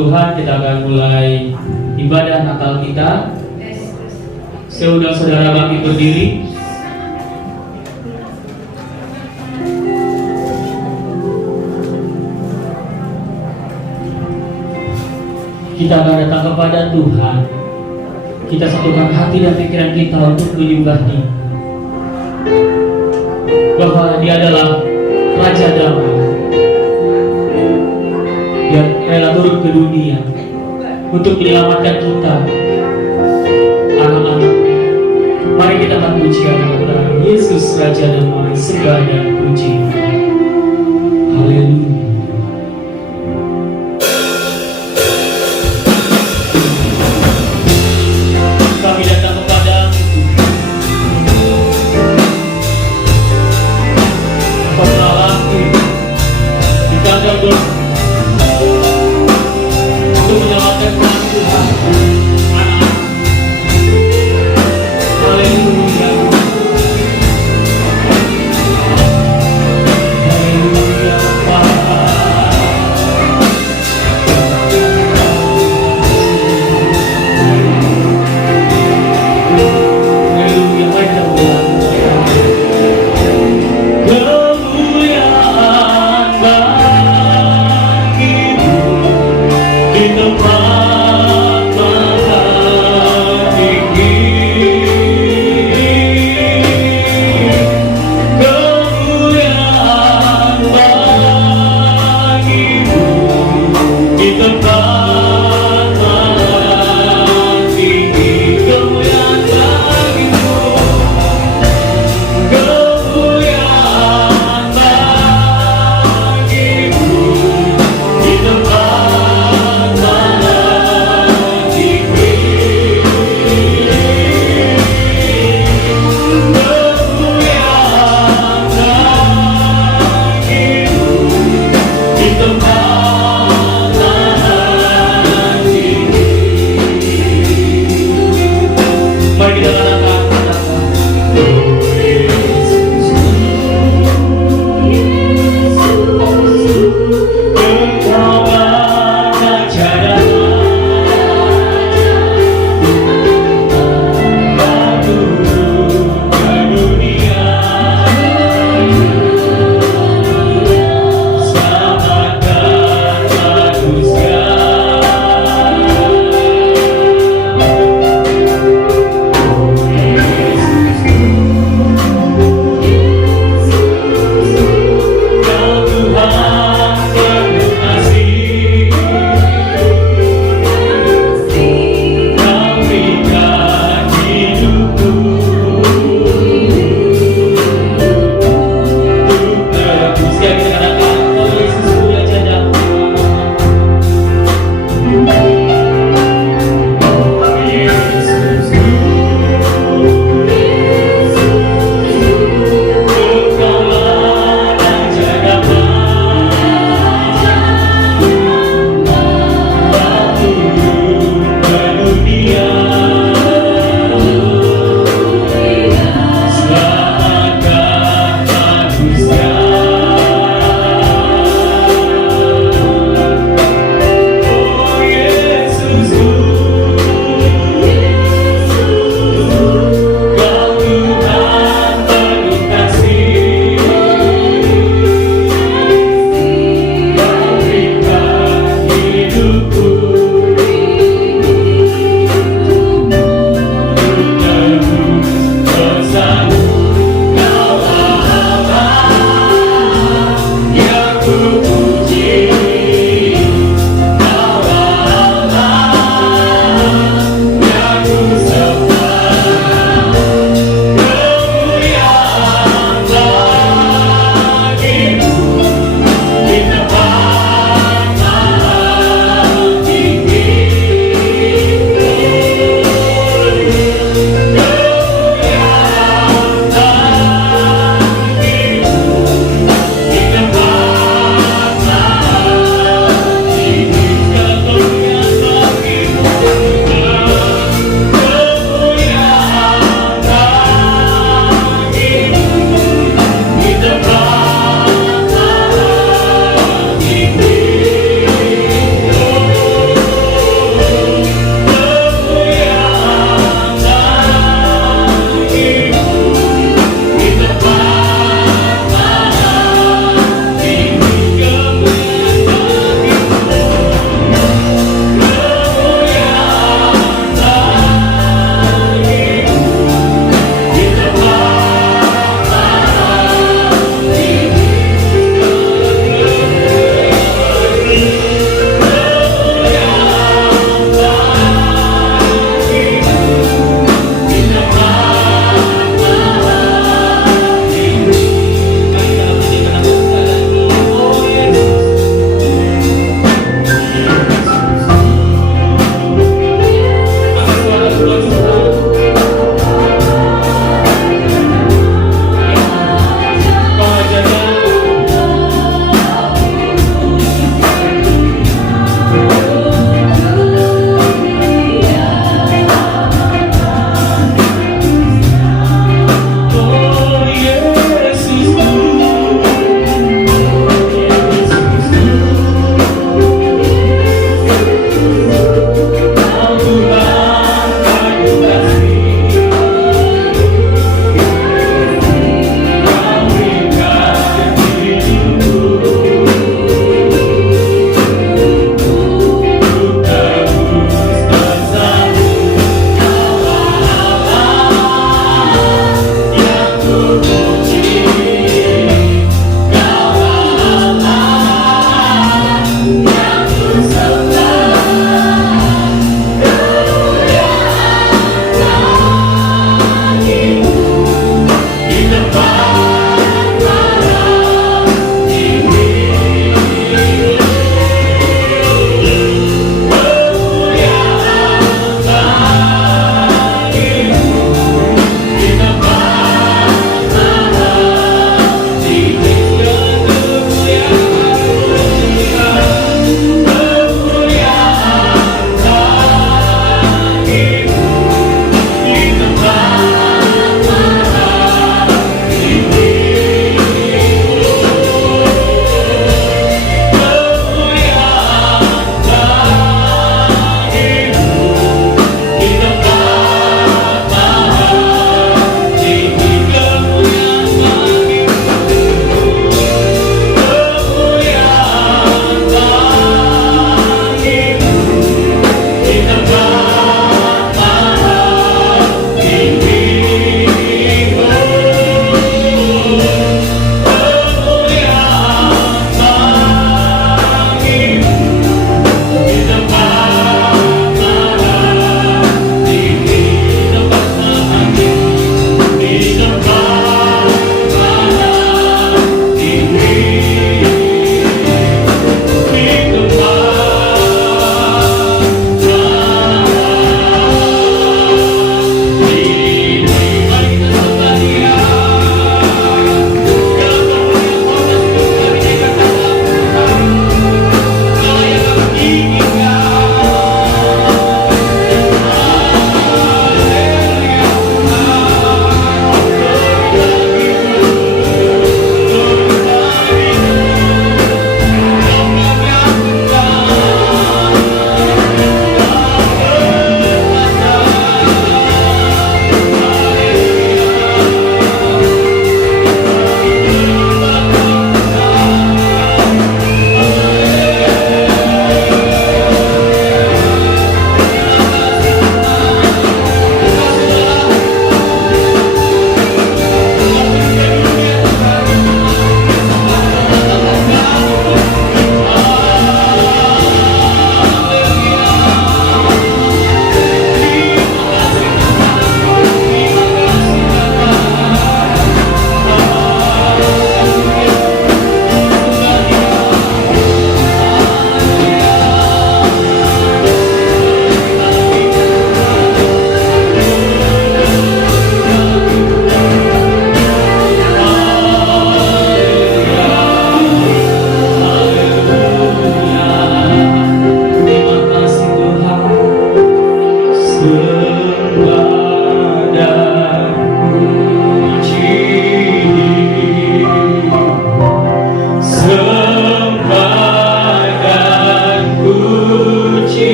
Tuhan, kita akan mulai ibadah Natal kita. Saya undang saudara bangkit berdiri. Kita akan datang kepada Tuhan. Kita satukan hati dan pikiran kita untuk menyembah-Nya, bahwa Dia adalah Raja Damai. Dia rela turun ke dunia untuk menyelamatkan kita, anak-anak. Mari kita akan puji kata Yesus Raja Damai, sembah dan puji. Haleluya. Kami datang kepada Engkau telah lahir di tanggal 20 untuk menyelamatkan umat Tuhan, anak-anak. Haleluya.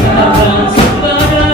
katakan sembada,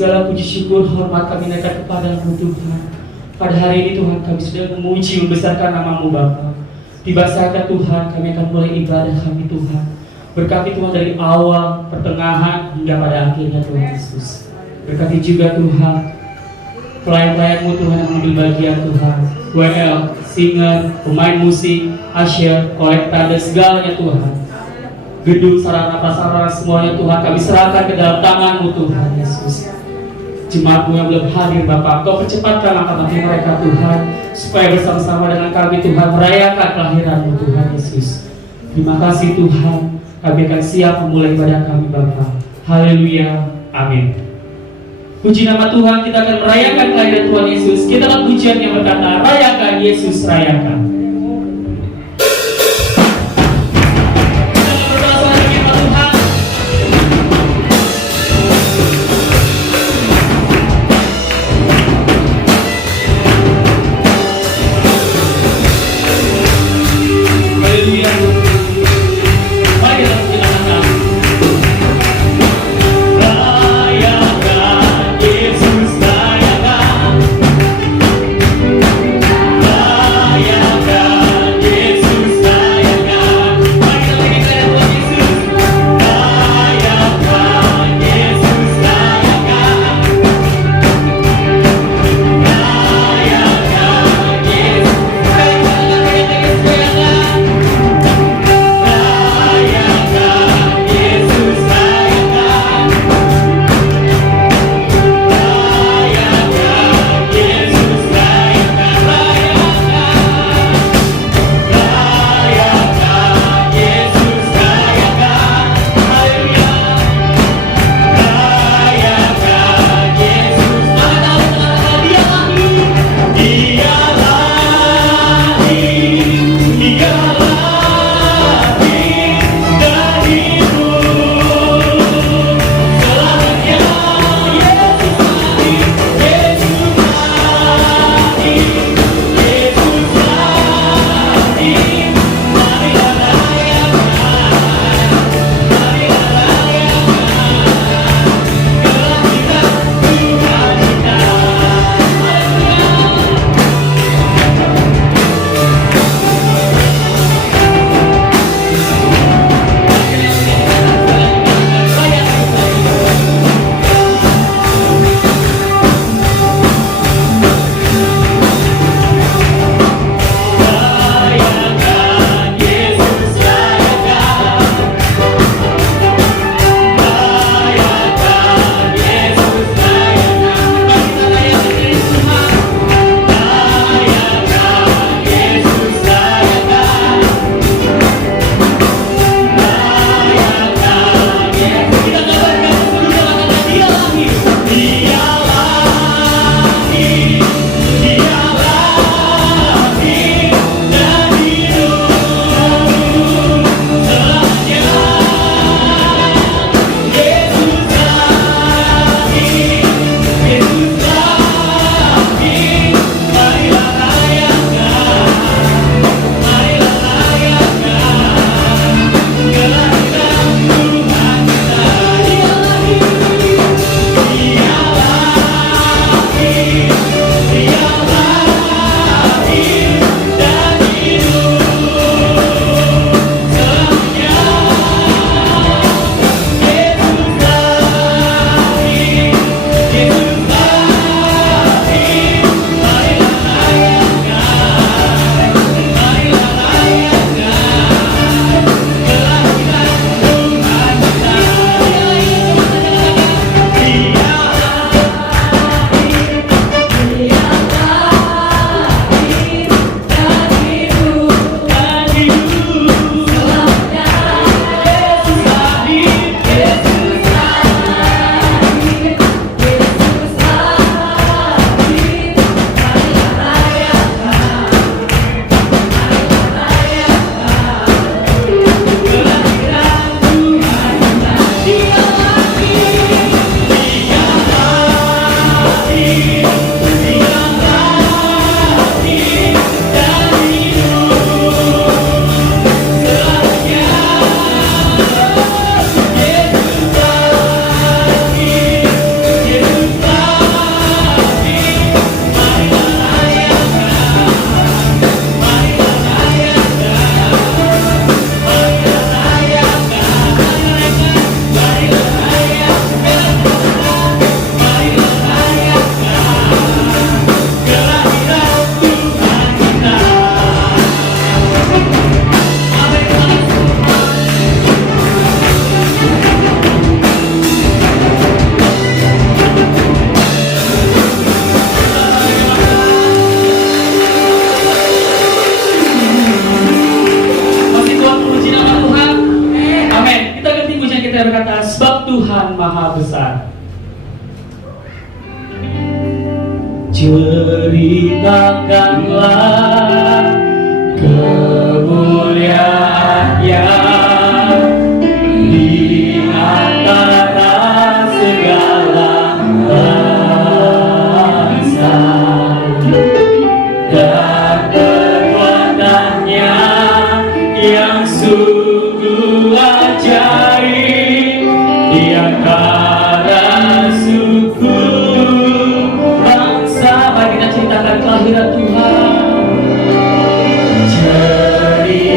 segala puji syukur hormat kami naikkan kepadamu Tuhan. Pada hari ini Tuhan kami sudah memuji membesarkan nama-Mu Bapa. Tiba saatnya Tuhan kami akan mulai ibadah kami Tuhan. Berkati Tuhan dari awal, pertengahan hingga pada akhirnya Tuhan Yesus. Berkati juga Tuhan pelayan-pelayan-Mu Tuhan yang mengambil bagian Tuhan, WL, singer, pemain musik, usher, kolektor dan segalanya Tuhan. Gedung, sarana prasarana semuanya Tuhan kami serahkan ke dalam tangan-Mu Tuhan Yesus. Jemaat-Mu yang belum hadir Bapak, Kau percepatkan langkah kaki mereka Tuhan, supaya bersama-sama dengan kami Tuhan merayakan kelahiran-Mu Tuhan Yesus. Terima kasih Tuhan, kami akan siap memulai ibadah kami Bapak. Haleluya, amin. Puji nama Tuhan, kita akan merayakan kelahiran Tuhan Yesus. Kita akan pujian yang berkata, rayakan Yesus, rayakan. Yeah. Tuhan Maha Besar. Ceritakanlah kemuliaan-Nya di antara segala bangsa, dan kekuatan-Nya yang sungguh ajaib di antara suku bangsa. Mari kita ceritakan kelahiran Tuhan. Ceritakanlah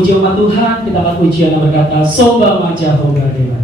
memuji nama Tuhan, kita akan pujian yang berkata Soba Majahoga Dewa.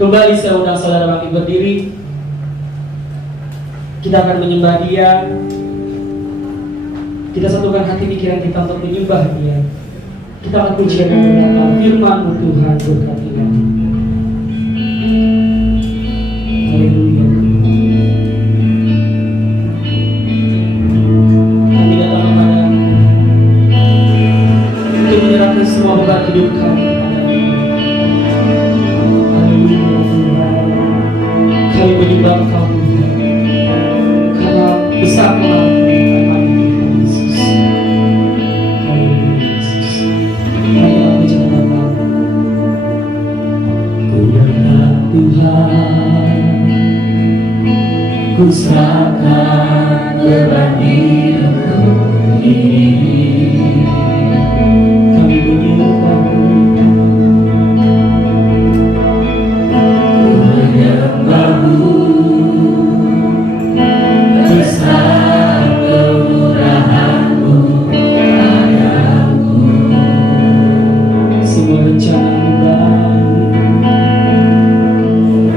Kembali saya undang saudara bangkit berdiri. Kita akan menyembah Dia. Kita satukan hati pikiran kita untuk menyembah Dia. Kita akan pujian yang berkata firman-Mu Tuhan berkati kami. Haleluya. Kami datang kepada-Mu untuk menyerahkan semua beban hidup kami. Kami menyembah Engkau Tuhan, karena besar kemampuan kami Yesus. Haleluya Yesus. Mari kita puji nama Bapa. Ku datang Tuhan, ku serahkan beban hidupku ini. Kami menyembah-Mu.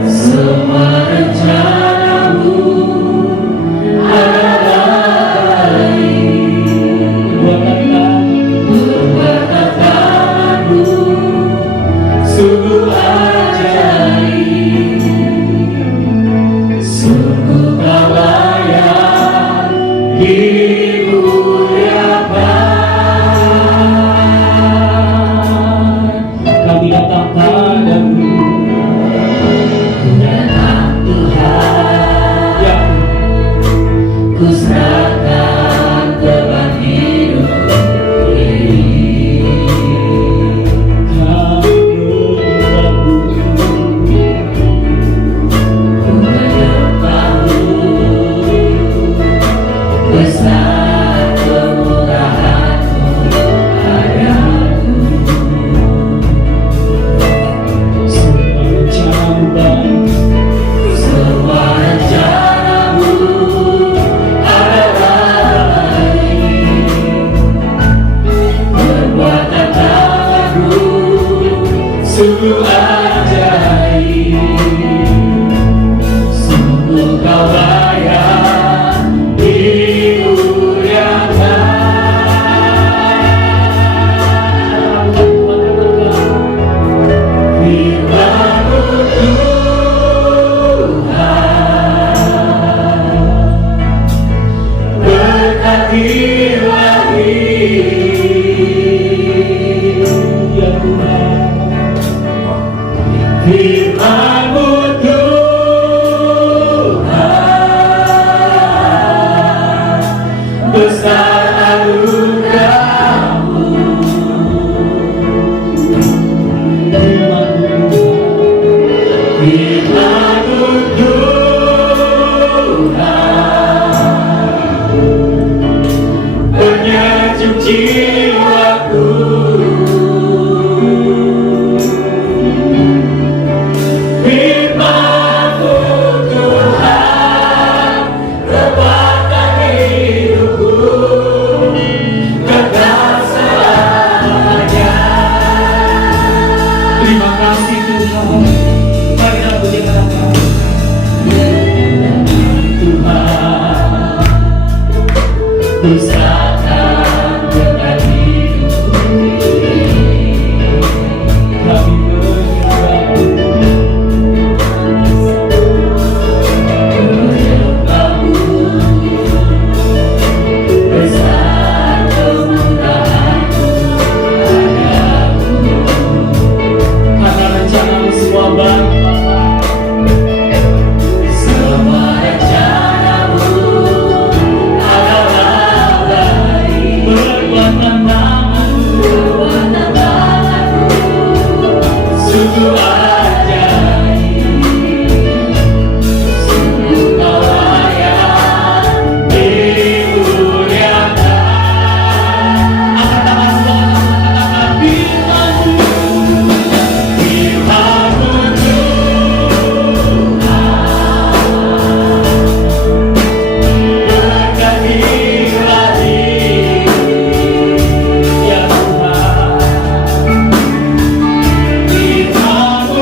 Semua rencana-Mu adalah sungguh ajaib, sungguh kau layak dimuliakan. Firman-Mu Tuhan, berkatilah ya Tuhan. Firman-Mu Tuhan, besar anugerah-Mu. Firman-Mu Tuhan, penyejuk jiwaku. Firman-Mu Tuhan, kekuatan hidupku, kekal selamanya. Terima kasih Tuhan. Mari kita puji Tuhan. Tuhan, ku serahkan dengan hidupku ini. Kami menyembah-Mu, besar kemurahan-Mu padaku. Karena rencana-Mu semua baik, semua rencana-Mu adalah baik. Perbuatan tangan-Mu sungguh ajaib, sungguh kau layak dimuliakan. Angkat tangan semua, katakan firman-Mu, firman-Mu Tuhan, berkatilah ya Tuhan. Firman-Mu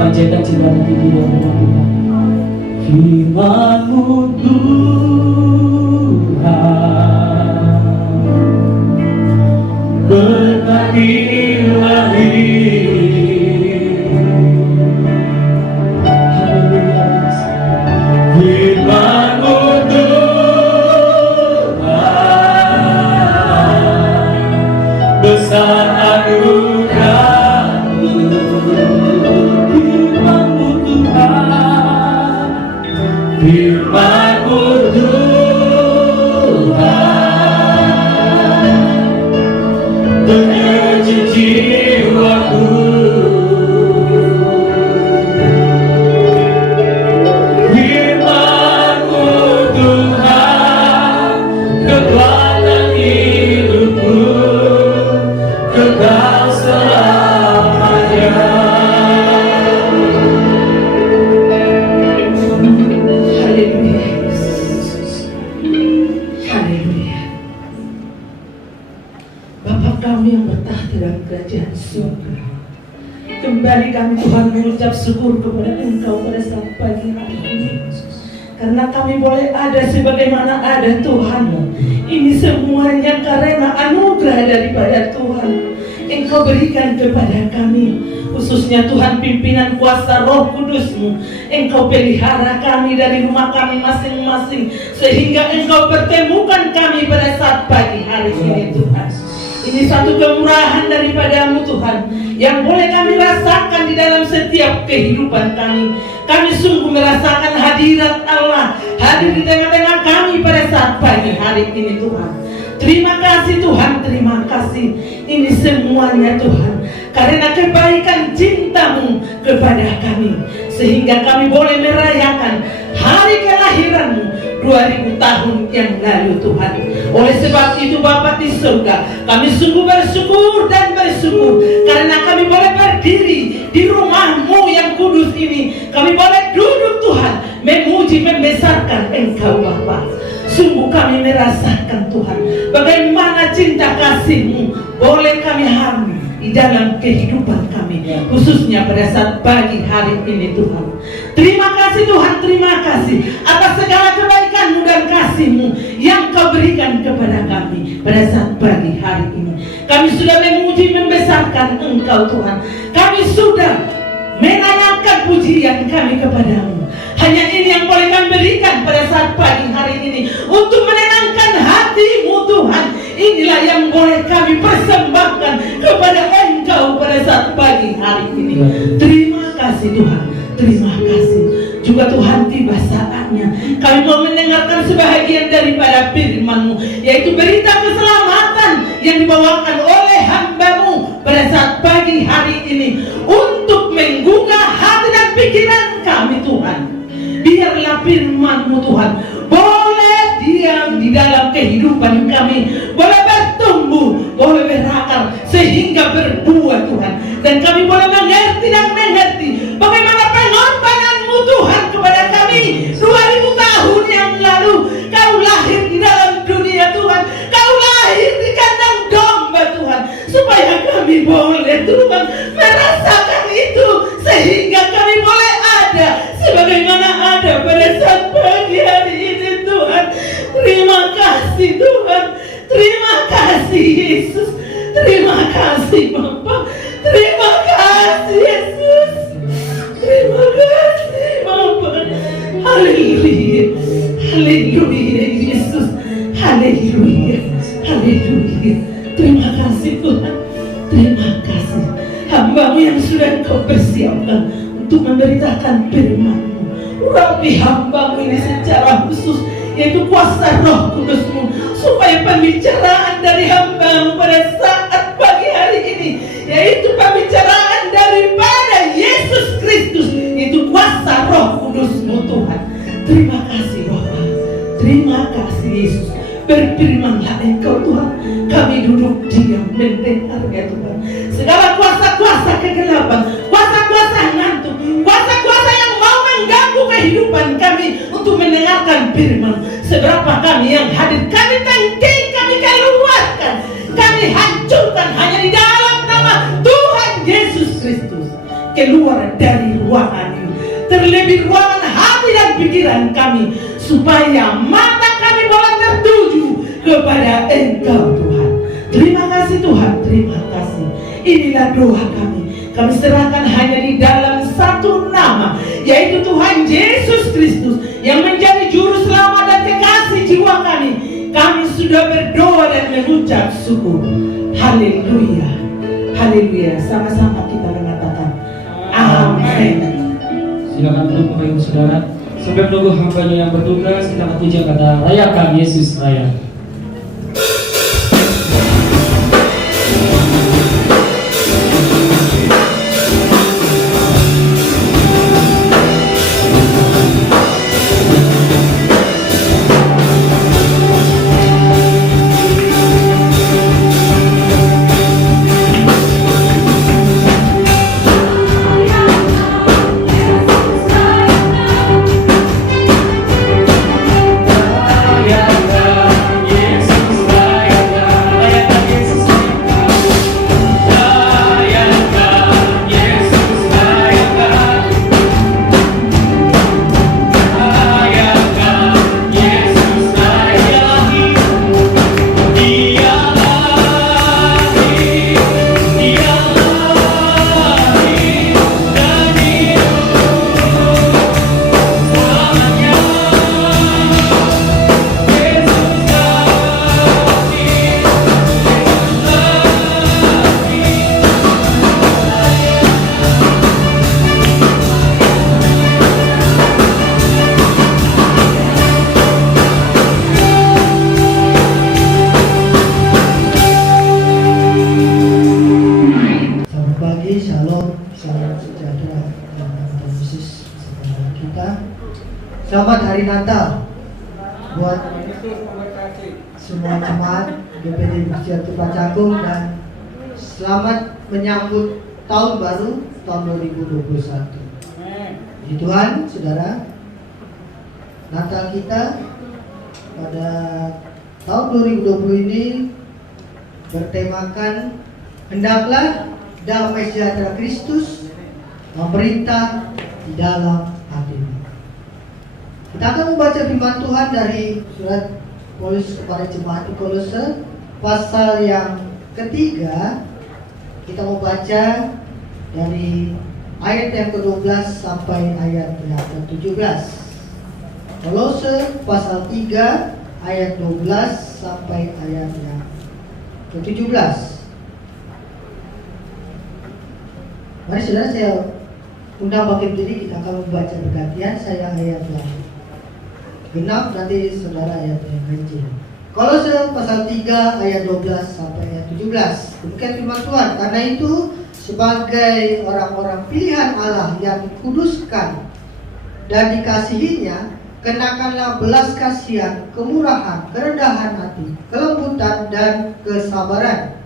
panjatkan cinta hati dia Tuhan. Firman-Mu Tuhan berkatilah hidup. Haleluya. Firman-Mu Tuhan besar anugerah-Mu. Firman-Mu Tuhan, Firman-Mu Tuhan menyuci jiwaku. Firman-Mu Tuhan kekuatan hidupku kekal selamanya. Haleluya Yesus. Haleluya. Bapa kami yang bertahta dalam kerajaan surga, kembali kami Tuhan mengucap syukur kepada Engkau pada saat pagi hari ini, karena kami boleh ada sebagaimana ada Tuhan. Ini semuanya karena anugerah daripada Tuhan Engkau berikan kepada kami, khususnya Tuhan pimpinan kuasa Roh Kudus-Mu. Engkau pelihara kami dari rumah kami masing-masing, sehingga Engkau pertemukan kami pada saat pagi hari ini Tuhan. Ini satu kemurahan daripada-Mu Tuhan, yang boleh kami rasakan di dalam setiap kehidupan kami. Kami sungguh merasakan hadirat Allah hadir di tengah-tengah kami pada saat pagi hari ini Tuhan. Terima kasih Tuhan, terima kasih. Ini semuanya Tuhan karena kebaikan cinta-Mu kepada kami, sehingga kami boleh merayakan hari kelahiran-Mu 2000 tahun yang lalu Tuhan. Oleh sebab itu Bapa di surga, kami sungguh bersyukur dan bersyukur karena kami boleh berdiri di rumah-Mu yang kudus ini. Kami boleh duduk Tuhan memuji membesarkan Engkau Bapa. Sungguh kami merasakan Tuhan bagaimana cinta kasih-Mu boleh kami alami di dalam kehidupan kami, khususnya pada saat pagi hari ini Tuhan. Terima kasih Tuhan, terima kasih atas segala kebaikan-Mu dan kasih-Mu yang Kau berikan kepada kami pada saat pagi hari ini. Kami sudah memuji membesarkan Engkau Tuhan. Kami sudah menanyakan pujian kami kepada-Mu. Hanya ini yang boleh kami berikan pada saat pagi hari ini, untuk menenangkan hati-Mu Tuhan. Inilah yang boleh kami persembahkan kepada Engkau pada saat pagi hari ini. Terima kasih Tuhan, terima kasih. Juga Tuhan, tiba saatnya kami mau mendengarkan sebahagian daripada firman-Mu, yaitu berita keselamatan yang dibawakan oleh hamba-Mu pada saat pagi hari ini, untuk menggugah hati dan pikiran kami Tuhan. Biarlah firman-Mu Tuhan boleh diam di dalam kehidupan kami, boleh bertumbuh, boleh berakar, sehingga berbuah Tuhan. Dan kami boleh mengerti dan mengerti bagaimana pengorbanan-Mu Tuhan kepada kami 2000 tahun yang lalu. Kau lahir di dalam dunia Tuhan, Kau lahir di kandang domba Tuhan, supaya kami boleh Tuhan merasakan itu, sehingga kami boleh ada sebagaimana ada pada saat pagi hari ini Tuhan. Terima kasih Tuhan, terima kasih Yesus, terima kasih Bapa, terima kasih Yesus, terima kasih Bapa. Haleluya, haleluya Yesus, haleluya, haleluya. Terima kasih Tuhan, terima kasih hamba-Mu yang sudah Engkau persiapkan untuk memberitakan firman-Mu. Urapi hamba-Mu ini secara khusus, yaitu kuasa Roh Kudus-Mu, supaya pembicaraan dari hamba-Mu pada saat pagi hari ini, yaitu pembicaraan daripada Yesus Kristus, yaitu kuasa Roh Kudus-Mu Tuhan. Terima kasih Bapa, terima kasih Yesus. Berfirmanlah Engkau Tuhan, kami duduk diam mendengarnya Tuhan. Segala kuasa-kuasa kegelapan, kuasa-kuasa ngantuk, kuasa-kuasa yang mau mengganggu kehidupan kami untuk mendengarkan firman, seberapa kami yang hadir, kami tangking, kami keluarkan, kami hancurkan hanya di dalam nama Tuhan Yesus Kristus. keluar dari ruangan ini, terlebih ruangan hati dan pikiran kami, supaya mata kami boleh tertuju kepada Engkau Tuhan. Terima kasih Tuhan, terima kasih. Inilah doa kami. Kami serahkan hanya di dalam satu nama, yaitu Tuhan Yesus Kristus, yang menjadi juru selamat dan kekasih jiwa kami. Kami sudah berdoa dan mengucap syukur. Haleluya, haleluya. Sama-sama kita mengatakan amin. Silakan duduk Bapak Ibu Saudara. Sambil menunggu hambanya yang bertugas, kita puji kata rayakan Yesus Raya. Selamat Hari Natal buat semua jemaat GPD Bukti Tupat Cakung, dan selamat menyambut tahun baru tahun 2021. Puji Tuhan, saudara, Natal kita pada tahun 2020 ini bertemakan hendaklah damai sejahtera Kristus memerintah di dalam hatimu. Kita akan membaca firman Tuhan dari surat Paulus kepada jemaat di Kolose pasal yang ketiga. Kita mau baca dari ayat yang ke-12 sampai ayat yang ke-17. Kolose pasal 3 ayat 12 sampai ayat yang ke-17. Mari saudara, saya undang bagi berdiri, kita akan membaca bergantian. Saya ayat yang genap, nanti saudara ayat yang ganjil. Kolose pasal 3 ayat 12 sampai ayat 17. Demikian firman Tuhan. Karena itu, sebagai orang-orang pilihan Allah yang dikuduskan dan dikasihinya, kenakanlah belas kasihan, kemurahan, kerendahan hati, kelembutan, dan kesabaran.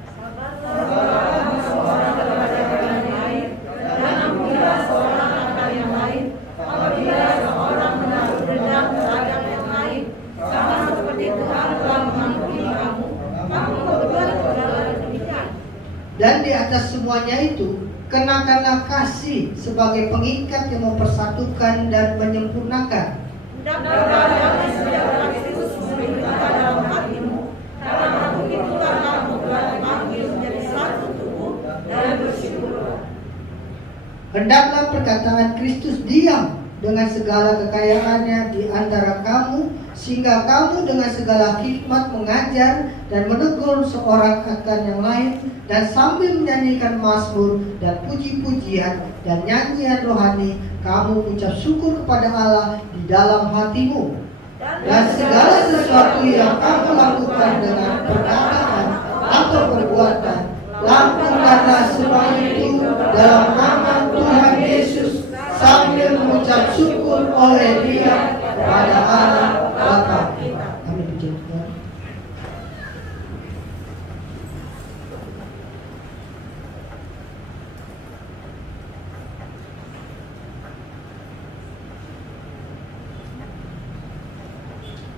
Dan di atas semuanya itu, kenakanlah kasih sebagai pengikat yang mempersatukan dan menyempurnakan. Hendaklah perkataan Kristus diam dengan segala kekayaannya di antara kamu, sehingga kamu dengan segala hikmat mengajar dan menegur seorang akan yang lain, dan sambil menyanyikan mazmur dan puji-pujian dan nyanyian rohani, kamu ucap syukur kepada Allah di dalam hatimu. Dan segala sesuatu yang kamu lakukan dengan perkataan atau perbuatan, lakukanlah semua itu dalam nama Tuhan Yesus, sambil mengucap syukur oleh Dia kepada Allah Bapa kita. Amin. Puji Tuhan.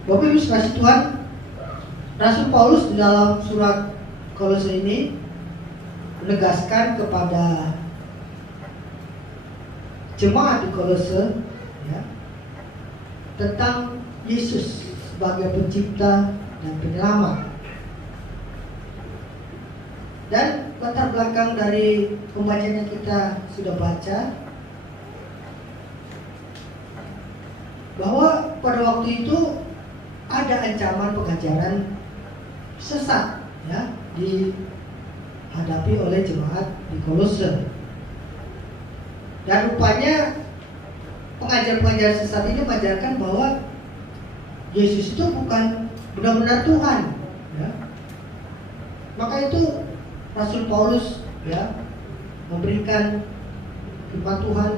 Bapak Ibu sekalian Tuhan, Rasul Paulus di dalam surat Kolose ini menegaskan kepada jemaat di Kolose, ya, tentang Yesus sebagai pencipta dan penyelamat. Dan latar belakang dari pembacaan yang kita sudah baca, bahwa pada waktu itu ada ancaman pengajaran sesat, ya, dihadapi oleh jemaat di Kolose. Dan rupanya pengajaran-pengajaran sesat ini mengajarkan bahwa Yesus itu bukan benar-benar Tuhan, ya. Maka itu Rasul Paulus, ya, memberikan firman Tuhan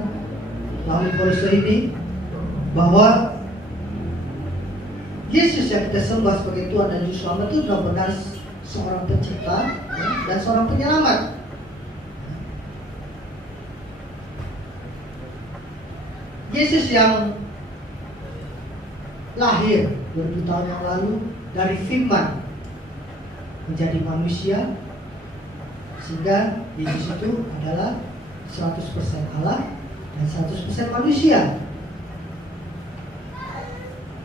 melalui Kolose ini bahwa Yesus yang kita sembah sebagai Tuhan dan Juru Selamat itu benar-benar seorang pencipta, ya, dan seorang penyelamat. Yesus yang lahir 2000 tahun yang lalu dari firman menjadi manusia, sehingga Yesus itu adalah 100% Allah dan 100% manusia.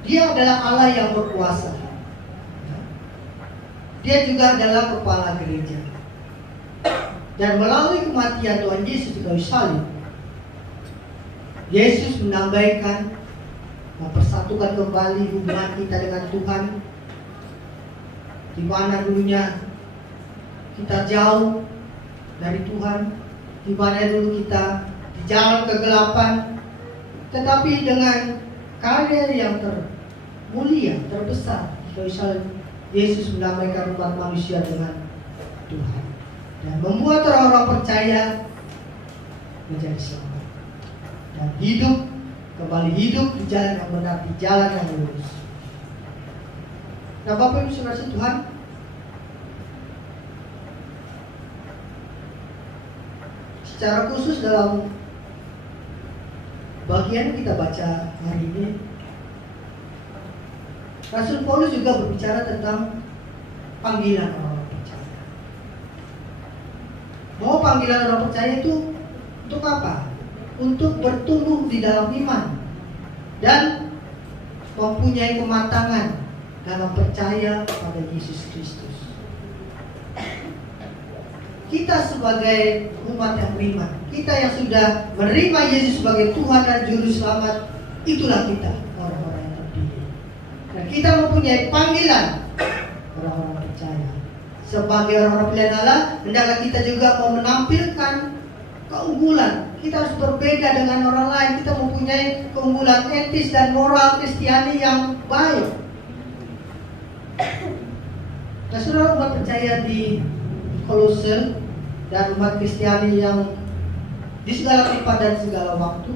Dia adalah Allah yang berkuasa. Dia juga adalah kepala gereja. Dan melalui kematian Tuhan Yesus di kayu salib, Yesus menambahkan, mempersatukan kembali hubungan kita dengan Tuhan, di mana dulunya kita jauh dari Tuhan, di mana dulu kita di jalan kegelapan, tetapi dengan karya yang termulia, terbesar, Yesus mendamaikan umat manusia dengan Tuhan dan membuat orang-orang percaya menjadi selamat dan kembali hidup di jalan yang benar, di jalan yang lurus. Nah, Bapak Ibu Saudara Tuhan, secara khusus dalam bagian kita baca hari ini, Rasul Paulus juga berbicara tentang panggilan orang percaya. Bahwa panggilan orang percaya itu untuk apa? Untuk bertumbuh di dalam iman dan mempunyai kematangan dalam percaya pada Yesus Kristus. Kita sebagai umat yang beriman, kita yang sudah menerima Yesus sebagai Tuhan dan Juru Selamat, itulah kita, orang-orang yang terpilih. Dan kita mempunyai panggilan orang-orang percaya. Sebagai orang-orang pilihan Allah, hendaklah kita juga mau menampilkan keunggulan. Kita harus berbeda dengan orang lain. Kita mempunyai keunggulan etis dan moral Kristiani yang baik. Nah, saudara, umat percaya di Kolose dan umat Kristiani yang di segala tempat dan segala waktu,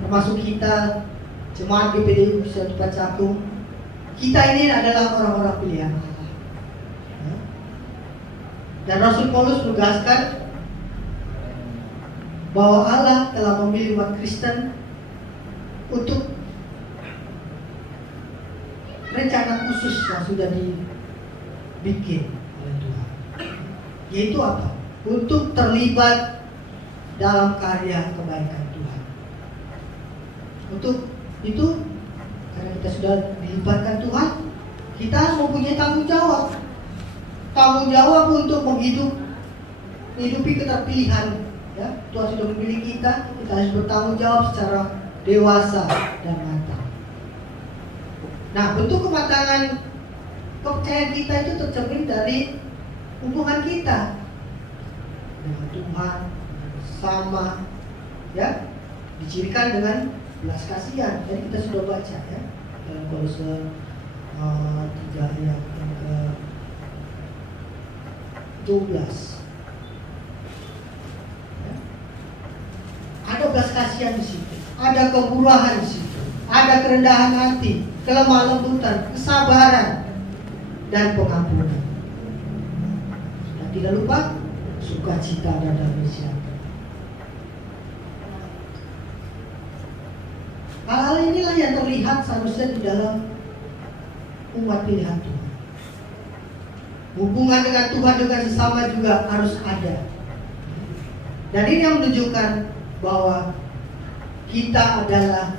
termasuk kita jemaat GPDI Tempat Cakung, kita ini adalah orang-orang pilihan Allah. Dan Rasul Paulus menegaskan bahwa Allah telah memilih umat Kristen untuk rencana khusus yang sudah dibikin oleh Tuhan. Yaitu apa? Untuk terlibat dalam karya kebaikan Tuhan. Untuk itu, karena kita sudah dilibatkan Tuhan, kita mempunyai tanggung jawab. Tanggung jawab untuk menghidupi keterpilihan. Ya, Tuhan sudah memilih kita harus bertanggung jawab secara dewasa dan matang. Nah, bentuk kematangan kepercayaan kita itu tercermin dari hubungan kita dengan Tuhan, sama, ya, dicirikan dengan belas kasihan. Jadi kita sudah baca, ya, dalam Kolose 3 ayat yang ke-12. Ada belas kasihan di situ, ada kemurahan di situ, ada kerendahan hati, kelemah lembutan, kesabaran, dan pengampunan. Dan tidak lupa sukacita dan damai sejahtera. Hal-hal inilah yang terlihat seharusnya di dalam umat pilihan Tuhan. Hubungan dengan Tuhan dengan sesama juga harus ada. Dan ini yang menunjukkan bahwa kita adalah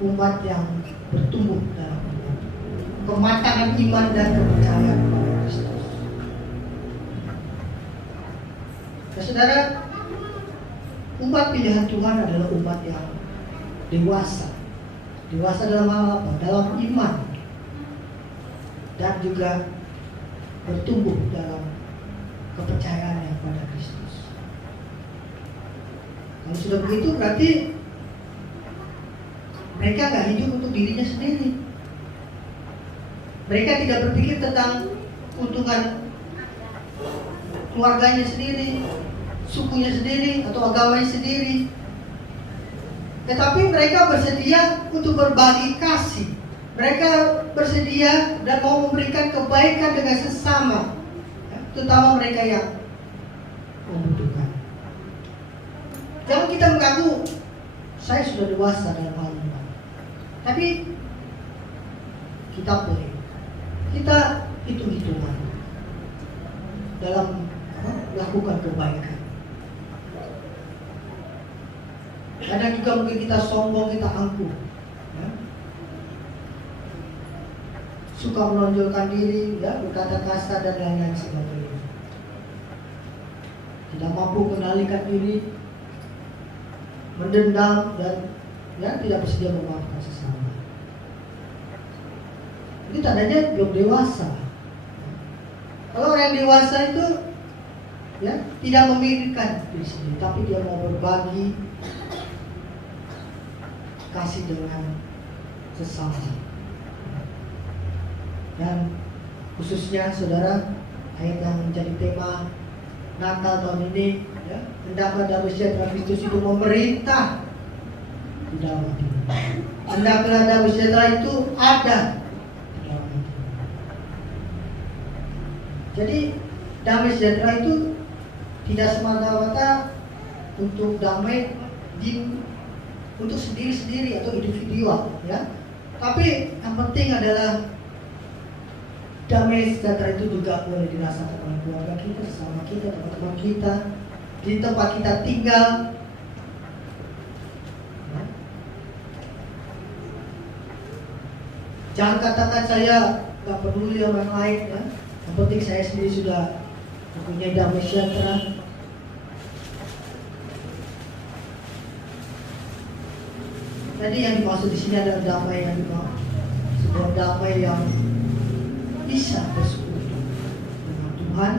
umat yang bertumbuh dalam iman, kematangan iman dan kepercayaan kepada Kristus. Nah, saudara, umat pilihan Tuhan adalah umat yang dewasa. Dewasa dalam hal apa? Dalam iman, dan juga bertumbuh dalam kepercayaannya kepada Kristus. Kalau sudah begitu berarti mereka nggak hidup untuk dirinya sendiri. Mereka tidak berpikir tentang keuntungan keluarganya sendiri, sukunya sendiri, atau agamanya sendiri. Tetapi mereka bersedia untuk berbagi kasih. Mereka bersedia dan mau memberikan kebaikan dengan sesama, terutama mereka yang membutuhkan. Jangan kita mengaku saya sudah dewasa dalam hal ini, tapi kita pelik, kita hitung-hitungan dalam melakukan kebaikan. Kadang juga mungkin kita sombong, kita angkuh, ya. Suka menonjolkan diri, ya, berkata kasar dan lain-lain sebagainya. Tidak mampu mengendalikan diri, mendendam, dan ya, tidak bersedia memaafkan sesama. Ini tandanya belum dewasa. Kalau orang dewasa itu ya tidak memikirkan diri sendiri, tapi dia mau berbagi kasih dengan sesama. Dan khususnya saudara, ayat yang menjadi tema Natal tahun ini, ya, hendaklah damai sejahtera Kristus itu memerintah di dalam hati. Hendaklah damai sejahtera itu ada di dalam hati. Jadi damai sejahtera itu tidak semata-mata untuk damai untuk sendiri-sendiri atau individual, ya. Tapi yang penting adalah damai sejahtera itu juga boleh dirasakan oleh keluarga kita, sesama kita, teman-teman kita, di tempat kita tinggal. Ya. Jangan katakan saya gak peduli sama yang lain, ya. Yang penting saya sendiri sudah mempunyai damai sejahtera. Tadi yang dimaksud di sini adalah damai yang dimaksud, sebuah damai yang bisa bersekutu dengan Tuhan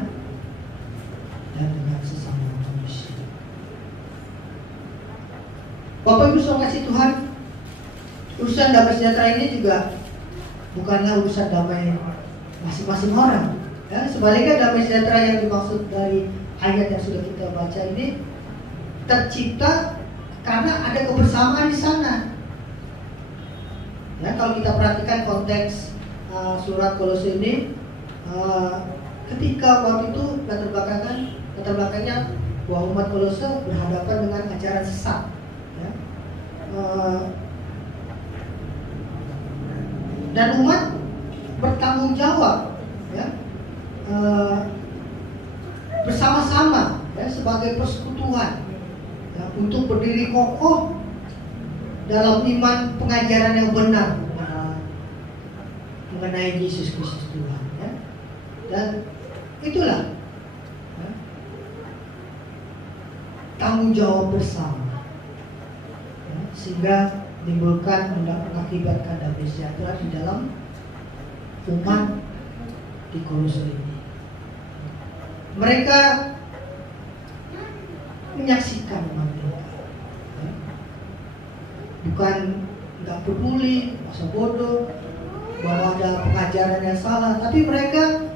dan dengan sesama manusia. Bapak Ibu saudara kasih Tuhan, urusan damai sejahtera ini juga bukanlah urusan damai masing-masing orang. Ya, sebaliknya damai sejahtera yang dimaksud dari ayat yang sudah kita baca ini tercipta karena ada kebersamaan di sana. Ya, kalau kita perhatikan konteks surat Kolose ini, ketika waktu itu latar belakangnya bahwa umat Kolose berhadapan dengan ajaran sesat, ya. Dan umat bertanggung jawab, ya, bersama-sama, ya, sebagai persekutuan, ya, untuk berdiri kokoh dalam iman pengajaran yang benar mengenai Yesus Kristus Tuhan, ya. Dan itulah, ya, tanggung jawab bersama, ya, sehingga menimbulkan, mengakibatkan damai sejahtera di dalam umat di Kolose ini. Mereka menyaksikan umat mereka, ya. Bukan nggak peduli, masa bodoh bahwa ada pengajaran yang salah, tapi mereka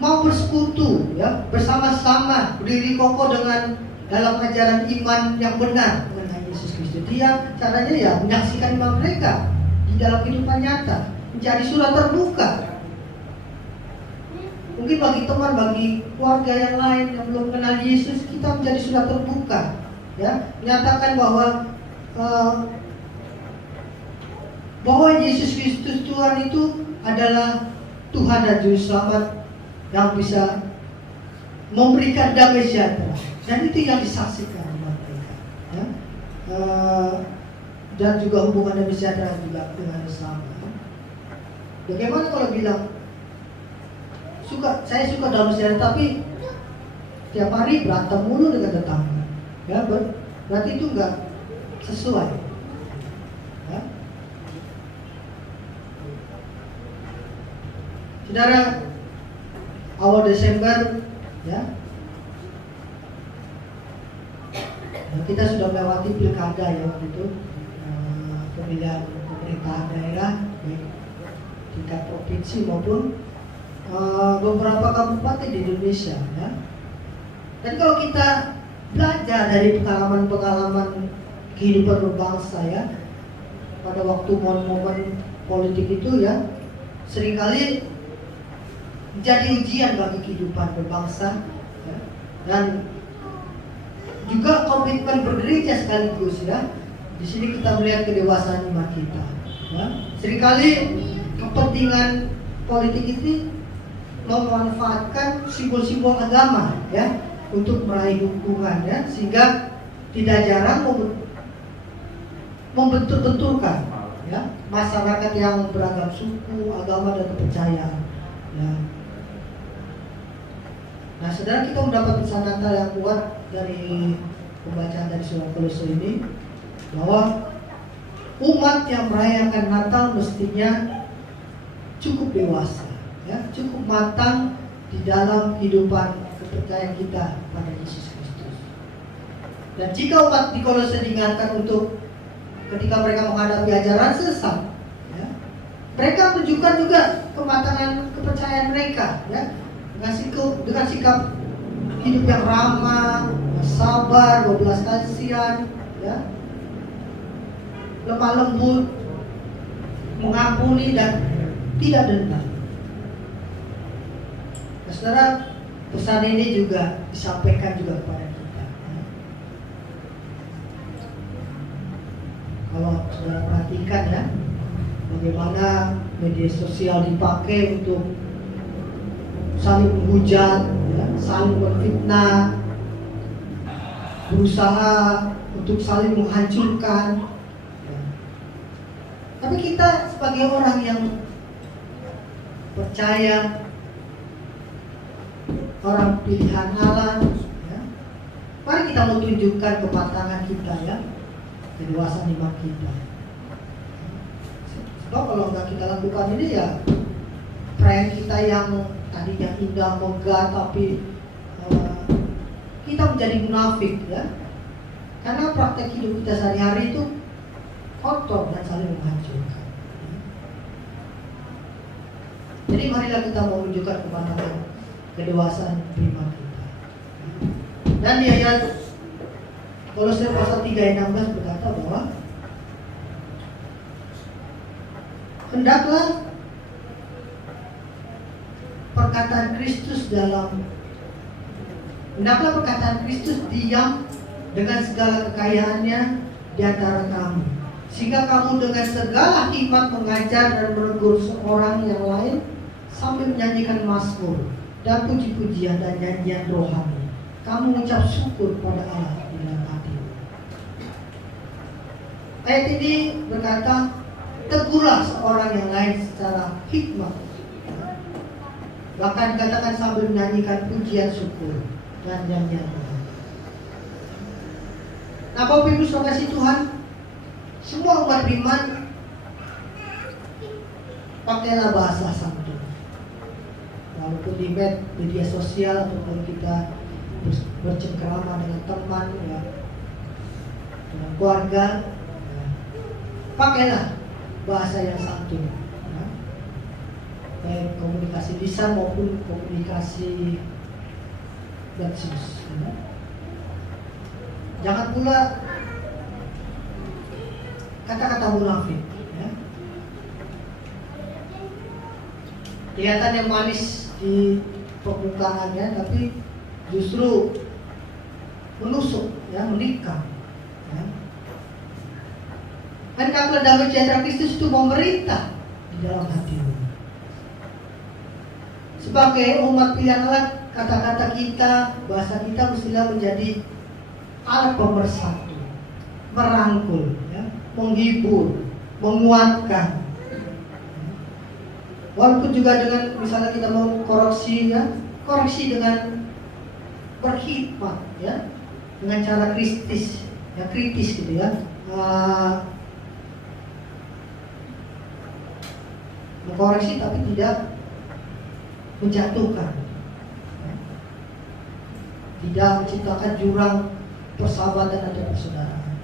mau bersekutu, ya, bersama-sama berdiri kokoh dengan dalam ajaran iman yang benar mengenai Yesus Kristus. Dia caranya ya menyaksikan iman mereka di dalam kehidupan nyata, menjadi surat terbuka. Mungkin bagi teman, bagi keluarga yang lain yang belum kenal Yesus, kita menjadi surat terbuka, ya, menyatakan bahwa Yesus Kristus Tuhan itu adalah Tuhan dan Juru Selamat yang bisa memberikan damai sejahtera, dan itu yang disaksikan oleh mereka, ya. dan juga hubungan damai sejahtera juga dengan sesama. Bagaimana kalau bilang saya suka damai sejahtera tapi tiap hari berantem mulu dengan tetangga, ya berarti itu enggak sesuai. Ya. Saudara, awal Desember, ya, kita sudah melewati pilkada ya waktu itu, pemilihan pemerintahan daerah baik tingkat provinsi maupun beberapa kabupaten di Indonesia, ya. Dan kalau kita belajar dari pengalaman-pengalaman kehidupan berbangsa, ya, pada waktu momen-momen politik itu, ya, seringkali jadi ujian bagi kehidupan berbangsa, ya, dan juga komitmen bergereja sekaligus, ya. Di sini kita melihat kedewasaan iman kita, ya. Seringkali kepentingan politik itu memanfaatkan simbol-simbol agama, ya, untuk meraih dukungan, ya, sehingga tidak jarang membentur-benturkan, ya, masyarakat yang beragam suku, agama dan kepercayaan, ya. Nah, saudara, kita mendapat pesan Natal yang kuat dari pembacaan dari surat Kolose ini, bahwa umat yang merayakan Natal mestinya cukup dewasa, ya, cukup matang di dalam kehidupan kepercayaan kita pada Yesus Kristus. Dan jika umat di Kolose diingatkan untuk ketika mereka menghadapi ajaran sesat, ya, mereka menunjukkan juga kematangan kepercayaan mereka, ya, dengan sikap hidup yang ramah, sabar, 12 kasihan, ya, lemah lembut, mengampuni dan tidak dendam. Nah, saudara, pesan ini juga disampaikan juga kepada kita, ya. Kalau saudara perhatikan, ya, bagaimana media sosial dipakai untuk saling menghujat, ya, saling menfitnah, berusaha untuk saling menghancurkan, ya. Tapi kita sebagai orang yang percaya, orang pilihan Allah, ya, mari kita menunjukkan kematangan kita, ya, kedewasaan iman kita. Sebab kalau nggak kita lakukan ini, ya, perayaan kita yang tadinya indah megah, tapi kita menjadi munafik, ya, karena praktek hidup kita sehari-hari itu kotor dan saling menghancurkan. Jadi marilah kita menunjukkan kematangan kedewasaan iman kita. Dan di ayat Kolose pasal 3 ayat 16 berkata bahwa hendaklah perkataan Kristus diam dengan segala kekayaannya di antara kamu, sehingga kamu dengan segala hikmat mengajar dan menegur seorang yang lain sambil menyanyikan mazmur dan puji-pujian dan nyanyian rohani. Kamu mengucap syukur pada Allah di dalam hati. Ayat ini berkata, tegurlah seorang yang lain secara hikmat. Bahkan dikatakan sambil menyanyikan pujian syukur dan nyanyian rohani. Nah, Bapak Ibu saudara kasih Tuhan, semua umat beriman pakailah bahasa santun. Walaupun di media sosial ataupun kita bercengkerama dengan teman, ya, dengan keluarga, ya, pakailah bahasa yang santun, ya, baik komunikasi lisan maupun komunikasi versus, ya. Jangan pula kata-kata munafik, ya. Kelihatannya manis di permukaannya, tapi justru menusuk, ya, menikam, ya. Hendaklah damai sejahtera Kristus itu memerintah di dalam hatimu. Sebagai umat pilihan Allah, kata-kata kita, bahasa kita mestilah menjadi alat pemersatu, merangkul, ya, menghibur, menguatkan. Walaupun juga dengan misalnya kita mau koreksi ya, koreksi dengan berhikmat ya, dengan cara kritis gitu ya. Mengkoreksi tapi tidak menjatuhkan, tidak menciptakan jurang persahabatan atau persaudaraan.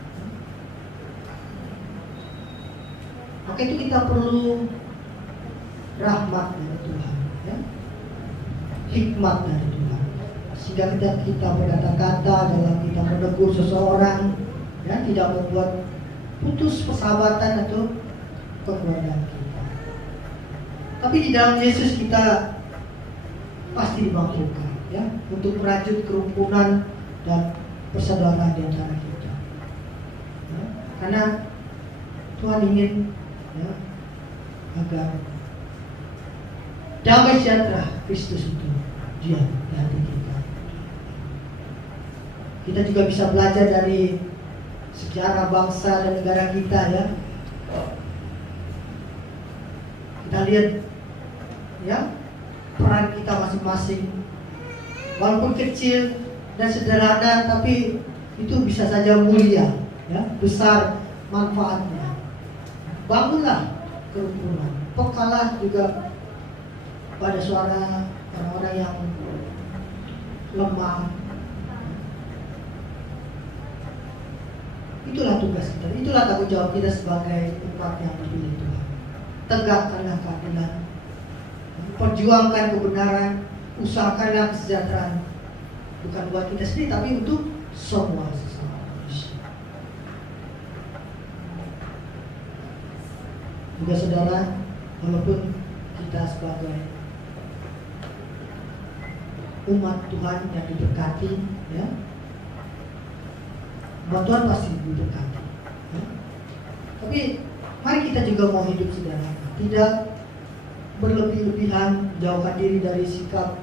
Maka itu kita perlu rahmat dari Tuhan ya? Hikmat dari Tuhan, sehingga kita berkata-kata dalam kita menegur seseorang ya, tidak membuat putus persahabatan atau kekeluargaan kita. Tapi di dalam Yesus kita pasti dimampukan ya, untuk merajut kerukunan dan persaudaraan di antara kita ya, karena Tuhan ingin ya, agar damai sejahtera Kristus itu dia di hati kita. Kita juga bisa belajar dari sejarah bangsa dan negara kita ya. Kita lihat ya, peran kita masing-masing, walaupun kecil dan sederhana, tapi itu bisa saja mulia ya, besar manfaatnya. Bangunlah kerukunan, pekalah juga pada suara orang-orang yang lemah. Itulah tugas kita, itulah tanggung jawab kita sebagai umat yang dipilih Tuhan. Tegakkanlah keadilan, perjuangkan kebenaran, usahakanlah kesejahteraan, bukan buat kita sendiri tapi untuk semua sesama manusia. Juga saudara, walaupun kita sebagai umat Tuhan yang diberkati ya, umat Tuhan pasti diberkati ya. Tapi mari kita juga mau hidup sederhana, tidak berlebih-lebihan, jauhkan diri dari sikap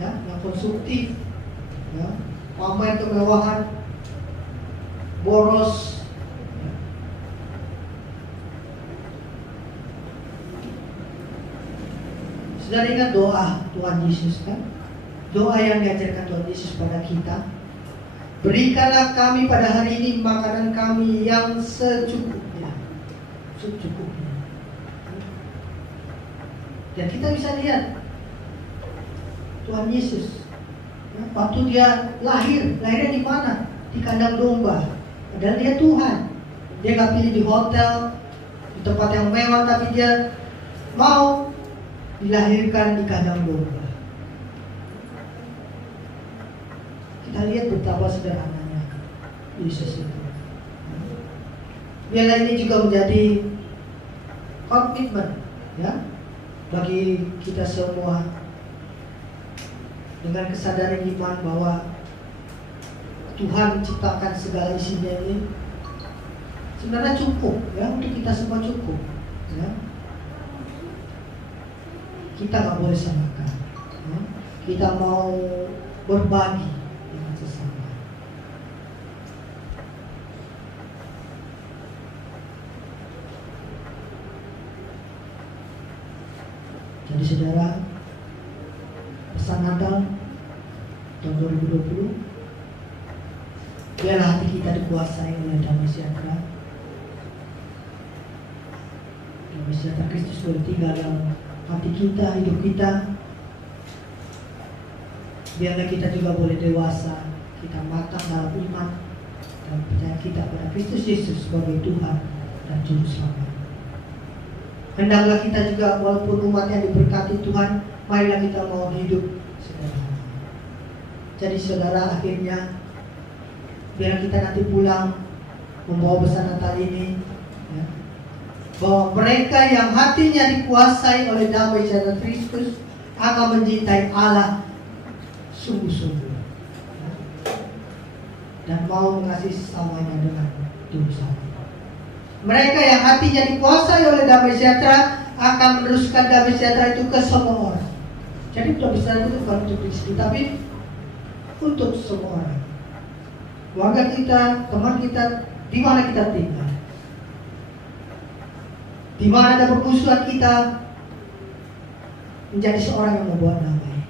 ya, yang konsumtif ya, pamer kemewahan, boros ya. Saudara ingat doa Tuhan Yesus kan? Doa yang diajarkan Tuhan Yesus pada kita. Berikanlah kami pada hari ini makanan kami yang secukupnya. Secukupnya. Dan kita bisa lihat Tuhan Yesus ya, waktu dia lahirnya di mana? Di kandang domba. Padahal dia Tuhan. Dia gak pilih di hotel, di tempat yang mewah, tapi dia mau dilahirkan di kandang domba. Kita lihat betapa sederhananya Yesus itu. Biarlah ini juga menjadi komitmen ya, bagi kita semua, dengan kesadaran iman bahwa Tuhan menciptakan segala isinya ini sebenarnya cukup ya, untuk kita semua cukup ya. Kita nggak boleh samakan ya. Kita mau berbagi dengan sesama. Jadi saudara, pesan Natal tahun 2020, biarlah hati kita dikuasai oleh damai sejahtera. Damai sejahtera Kristus boleh tinggal dalam hati kita, hidup kita. Biarlah kita juga boleh dewasa, kita matang dalam iman dan percaya kita pada Kristus Yesus sebagai Tuhan dan Juru Selamat. Hendaklah kita juga, walaupun umat yang diberkati Tuhan, marilah kita mau hidup sederhana. Jadi saudara, akhirnya biar kita nanti pulang membawa pesan Natal ini ya, bahwa mereka yang hatinya dikuasai oleh damai sejahtera Kristus akan mencintai Allah sungguh-sungguh ya, dan mau mengasihi sesamanya dengan tulus hati. Mereka yang hatinya dikuasai oleh damai sejahtera akan meneruskan damai sejahtera itu ke semua orang. Jadi damai sejahtera itu bukan untuk diri sendiri, tapi untuk semua orang. Keluarga kita, teman kita, di mana kita tinggal. Di mana ada permusuhan, kita menjadi seorang yang membawa damai.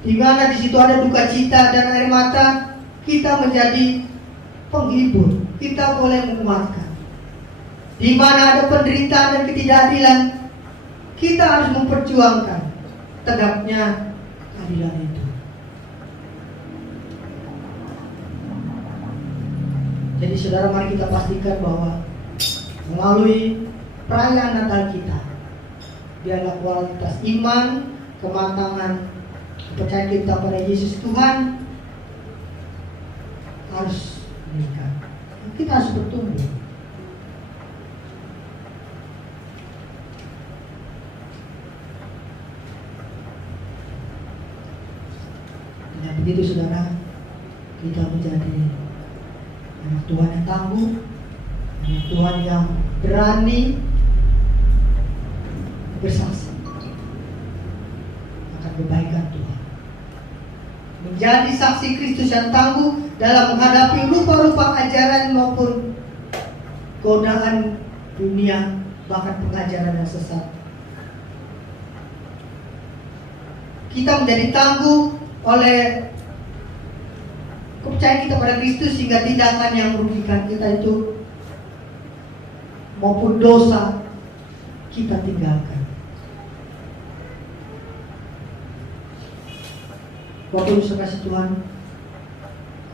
Di mana di situ ada duka cita dan air mata, kita menjadi penghibur. Kita boleh menguatkan. Di mana ada penderitaan dan ketidakadilan, kita harus memperjuangkan tegaknya keadilan itu. Jadi saudara, mari kita pastikan bahwa melalui perayaan Natal kita, biarlah kualitas iman, kematangan, kepercayaan kita pada Yesus Tuhan harus meningkat. Kita harus bertumbuh. Dan begitu saudara, kita menjadi anak Tuhan yang tangguh, anak Tuhan yang berani bersaksi akan kebaikan Tuhan, menjadi saksi Kristus yang tangguh dalam menghadapi rupa-rupa ajaran maupun godaan dunia, bahkan pengajaran yang sesat. Kita menjadi tangguh oleh kepercayaan kita pada Kristus, sehingga tindakan yang merugikan kita itu maupun dosa kita tinggalkan. Bapak Ibu kasih Tuhan,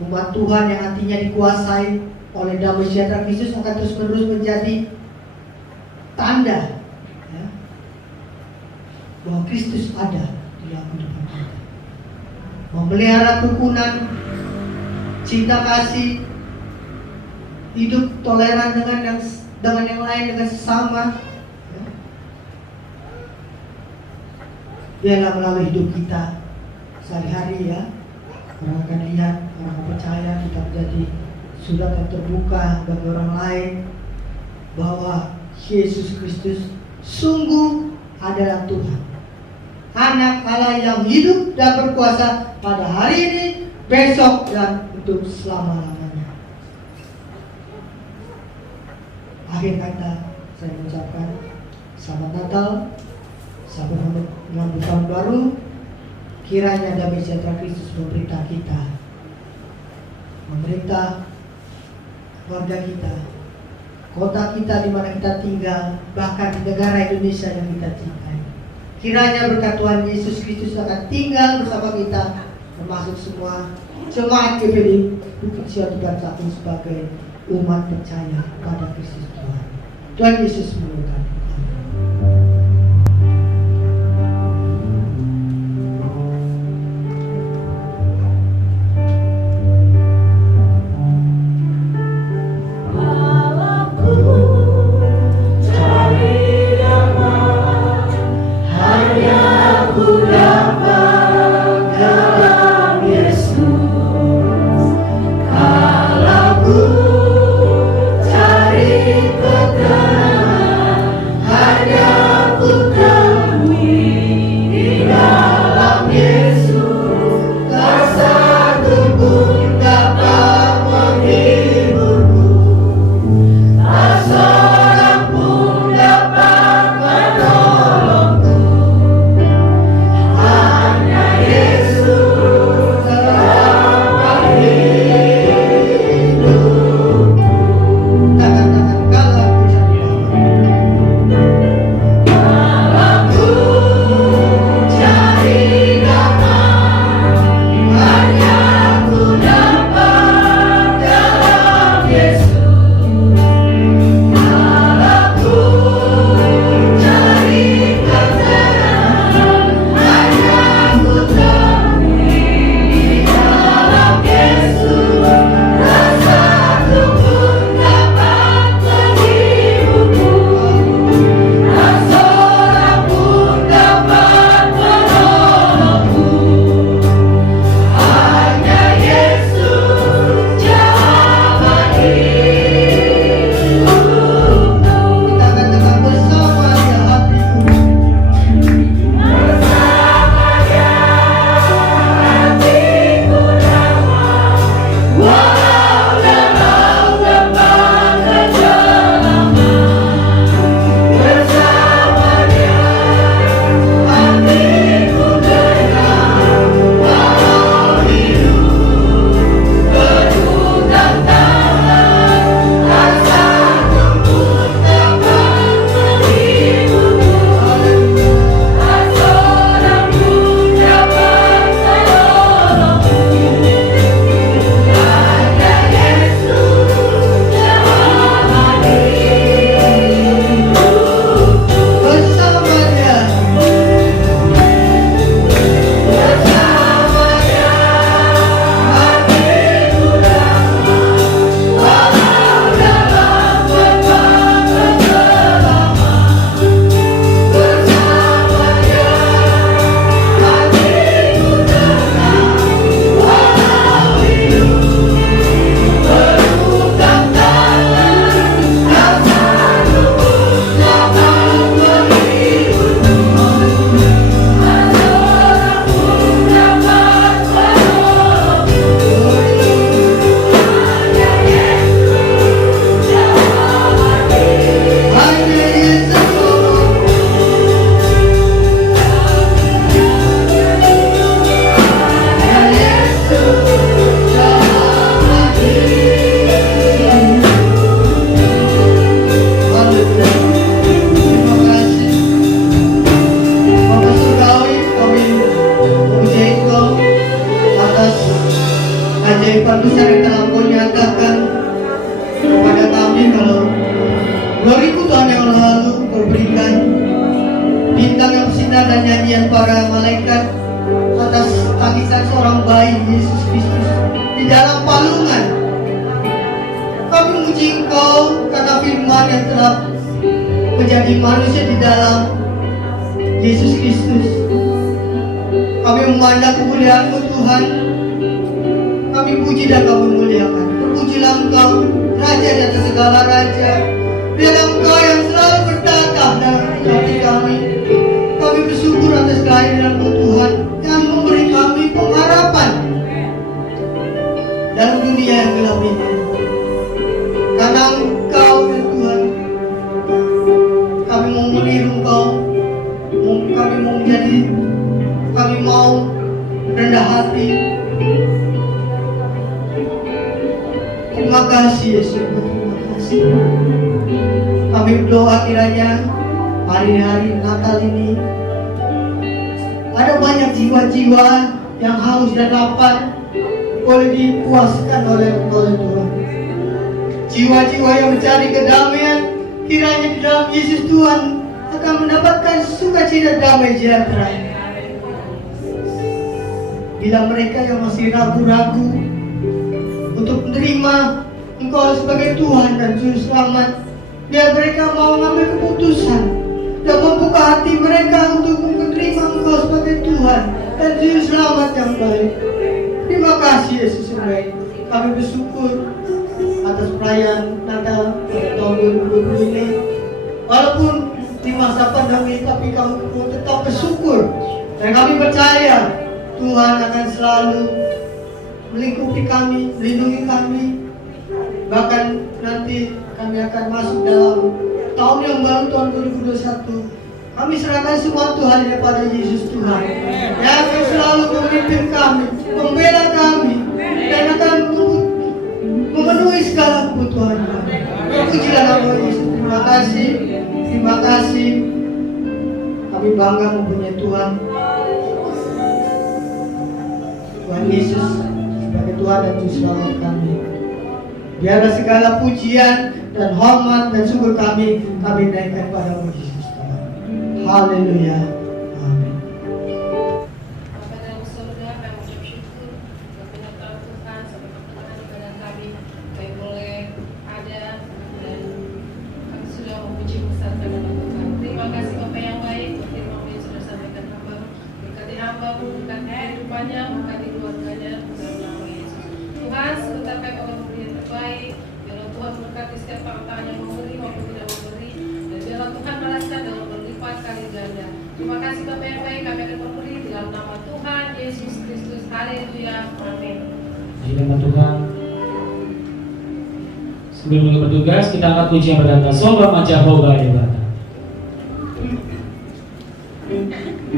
umat Tuhan yang hatinya dikuasai oleh damai sejahtera Kristus akan terus-menerus menjadi tanda, ya, bahwa Kristus ada di dalam kehidupan kita. Memelihara kerukunan, cinta kasih, hidup toleran dengan yang lain, dengan sesama. Ya. Biarlah melalui hidup kita sehari-hari, ya, orang akan lihat, orang akan percaya kita menjadi surat yang terbuka bagi orang lain bahwa Yesus Kristus sungguh adalah Tuhan, Anak Allah yang hidup dan berkuasa pada hari ini, besok, dan untuk selama-lamanya. Akhir kata, saya mengucapkan selamat Natal, selamat menyambut tahun baru. Kiranya damai sejahtera Kristus memerintah kita, memerintah keluarga kita, kota kita di mana kita tinggal, bahkan di negara Indonesia yang kita cintai. Kiranya berkat Tuhan Yesus Kristus akan tinggal bersama kita, termasuk semua jemaat GPD Bukit Sion Satu sebagai umat percaya pada Kristus Tuhan. Tuhan Yesus memberkati. Yesus keyakinan dan nyanyian para malaikat atas tangisan seorang bayi Yesus Kristus di dalam palungan. Kami memuji Engkau karena firman yang telah menjadi manusia di dalam Yesus Kristus. Kami memandang kemuliaan-Mu Tuhan. Kami puji dan kami muliakan. Terpujilah Engkau, Raja di atas segala raja. Biarlah Engkau yang selalu bertatah dalam hati kami. Kami bersyukur atas kehadiran-Mu Tuhan yang memberi kami pengharapan dalam dunia yang gelap ini. Karena Engkau ya Tuhan, kami mau meniru Engkau, kami mau rendah hati. Terima kasih Yesus, terima kasih. Kami berdoa kiranya hari-hari Natal ini ada banyak jiwa-jiwa yang haus dan lapar boleh dipuaskan oleh Tuhan. Jiwa-jiwa yang mencari kedamaian kiranya di dalam Yesus Tuhan akan mendapatkan sukacita damai sejahtera. Bila mereka yang masih ragu-ragu untuk menerima Engkau sebagai Tuhan dan Juru Selamat, biar mereka mau mengambil keputusan dan membuka hati mereka untuk menerima Engkau sebagai Tuhan dan Juru Selamat yang baik. Terima kasih Yesus yang baik. Kami bersyukur atas perayaan Natal pada tahun 2020 ini. Walaupun di masa pandemi, tapi kami tetap bersyukur dan kami percaya Tuhan akan selalu melingkupi kami, melindungi kami. Bahkan nanti kami akan masuk dalam tahun yang baru, tahun 2021. Kami serahkan semua Tuhan kepada Yesus Tuhan yang akan selalu memimpin kami, membela kami, dan akan memenuhi segala kebutuhan kami. Terpujilah nama Yesus. Terima kasih, terima kasih. Kami bangga mempunyai Tuhan Yesus sebagai Tuhan dan Juru Selamat kami. Biarlah segala pujian dan hormat dan syukur kami naikkan pada Yesus Tuhan. Haleluya. Amin. Bapa dalam surga, kami mengucap syukur buat penyertaan Tuhan sampai pertengahan ibadah kami. Kami boleh ada dan kami sudah memuji besarkan nama Tuhan. Terima kasih Bapa yang baik, buat firman yang sudah sampaikan hamba. Berkati hamba, berkati kehidupannya, berkati keluarganya dalam nama Yesus. Tuhan, sebentar kami akan memberi yang terbaik. Biarlah Tuhan berkati setiap tangan yang memberi maupun tidak memberi, dan biarlah Tuhan balaskan dalam berlipat kali ganda. Terima kasih Bapa yang baik, kami akan memberi di dalam nama Tuhan Yesus Kristus. Haleluya. Amin. Di nama Tuhan. Sebelum kita bertugas, kita angkat pujian berkata, Soba Jehovah Ibadah. Hallelujah.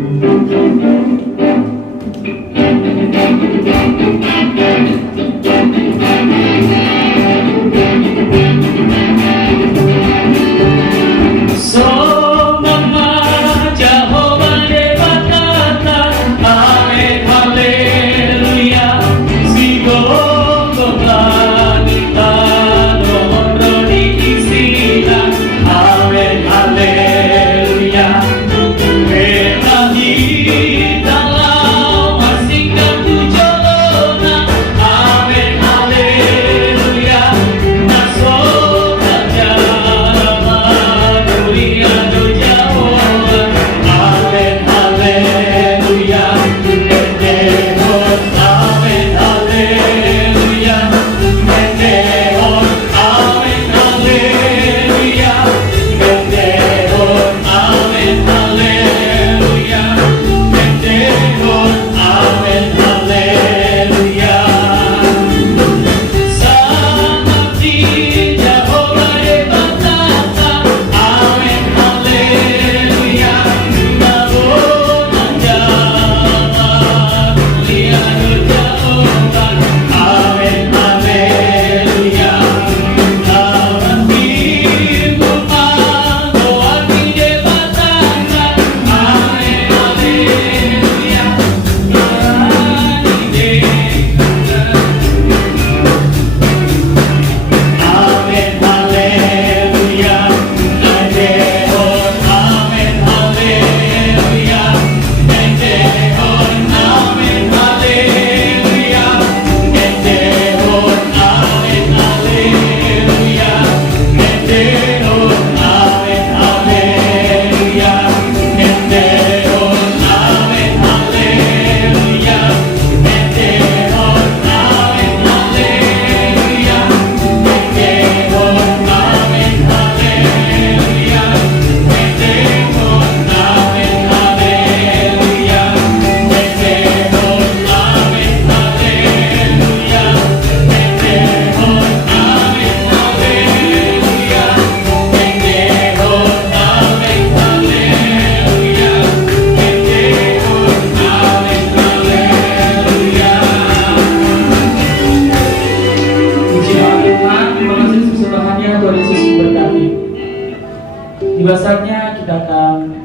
Tiba saatnya kita akan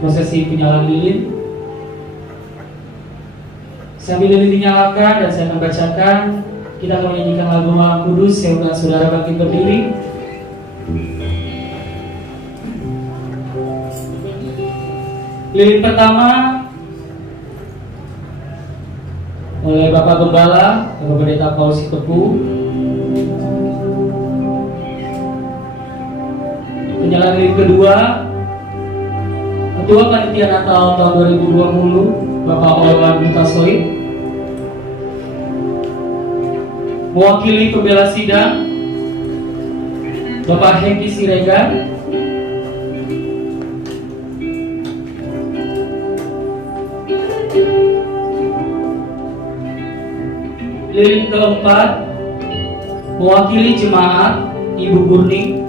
prosesi penyalaan lilin. Sambil lilin dinyalakan dan saya akan bacakan, kita akan menyanyikan lagu Malam Kudus. Saya undang saudara bangkit berdiri. Lilin pertama oleh Bapak Gembala, Bapak Pendeta Paulus Tepu. Penyalaan lilin kedua, Ketua Panitia Natal tahun 2020, Bapak Olwan Mutasoid. Mewakili pembela sidang, Bapak Hengki Siregar. Lilin keempat, mewakili jemaat, Ibu Gurning.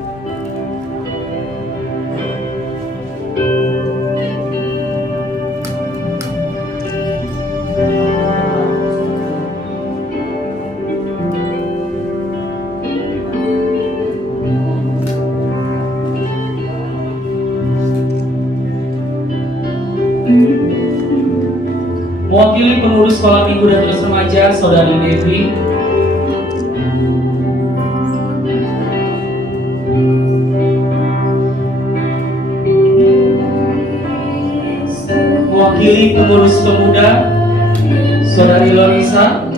Mewakili pengurus sekolah minggu dan terus remaja, Saudari Devi. Mewakili pengurus pemuda, Saudari Lorisa.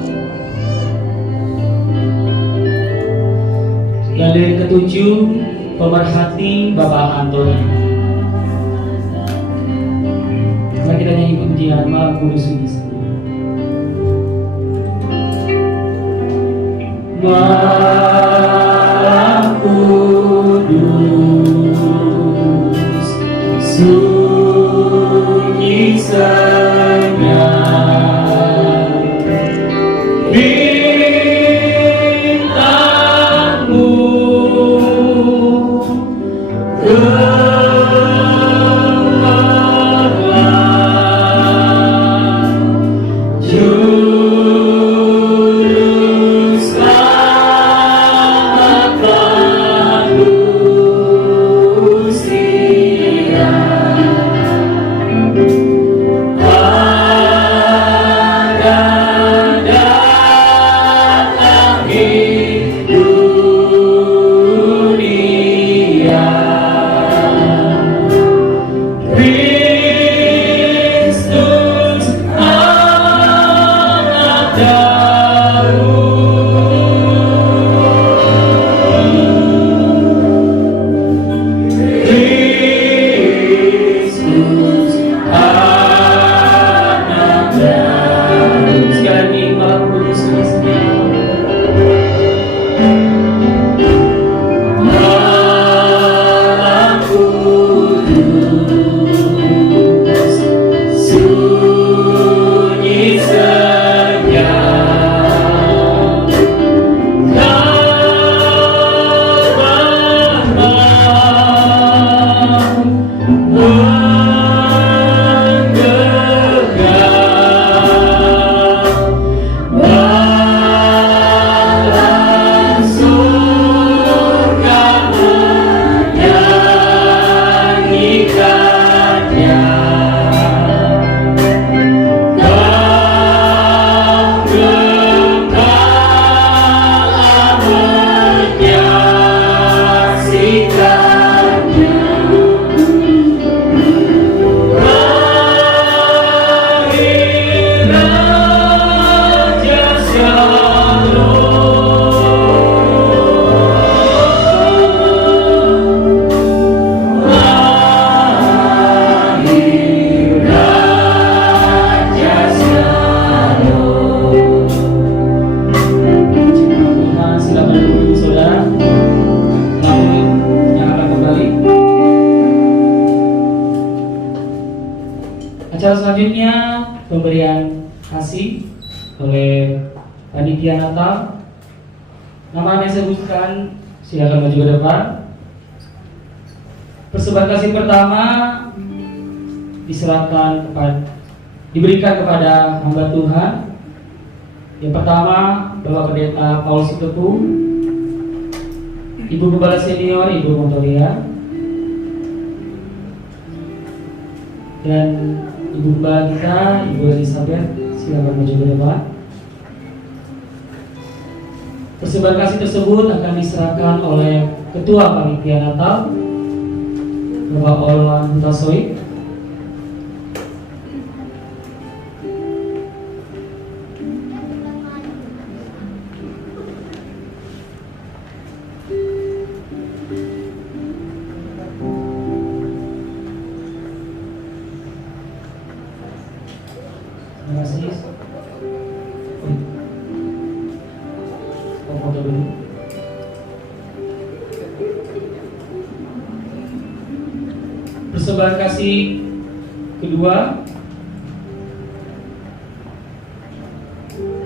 Dan lilin ketujuh, pemerhati Bapak Antoni. Mari kita nyanyi pujian Malam Kudus ini. Malam Kudus, sunyi senyap, bintangmu selanjutnya pemberian kasih oleh panitia Natal. Nama yang saya sebutkan, silakan maju ke depan. Persembahan kasih pertama diberikan kepada hamba Tuhan. Yang pertama, Bapak Pendeta Paulus Tepu, Ibu Gembala Senior, Ibu Montoya. Dan Ibu Gembala kita, Ibu Elizabeth, silakan maju ke depan. Persembahan kasih tersebut akan diserahkan oleh Ketua Panitia Natal, Bapak Olwan Hutasoy. Terima kasih. Foto dulu. Persembahan kasih kedua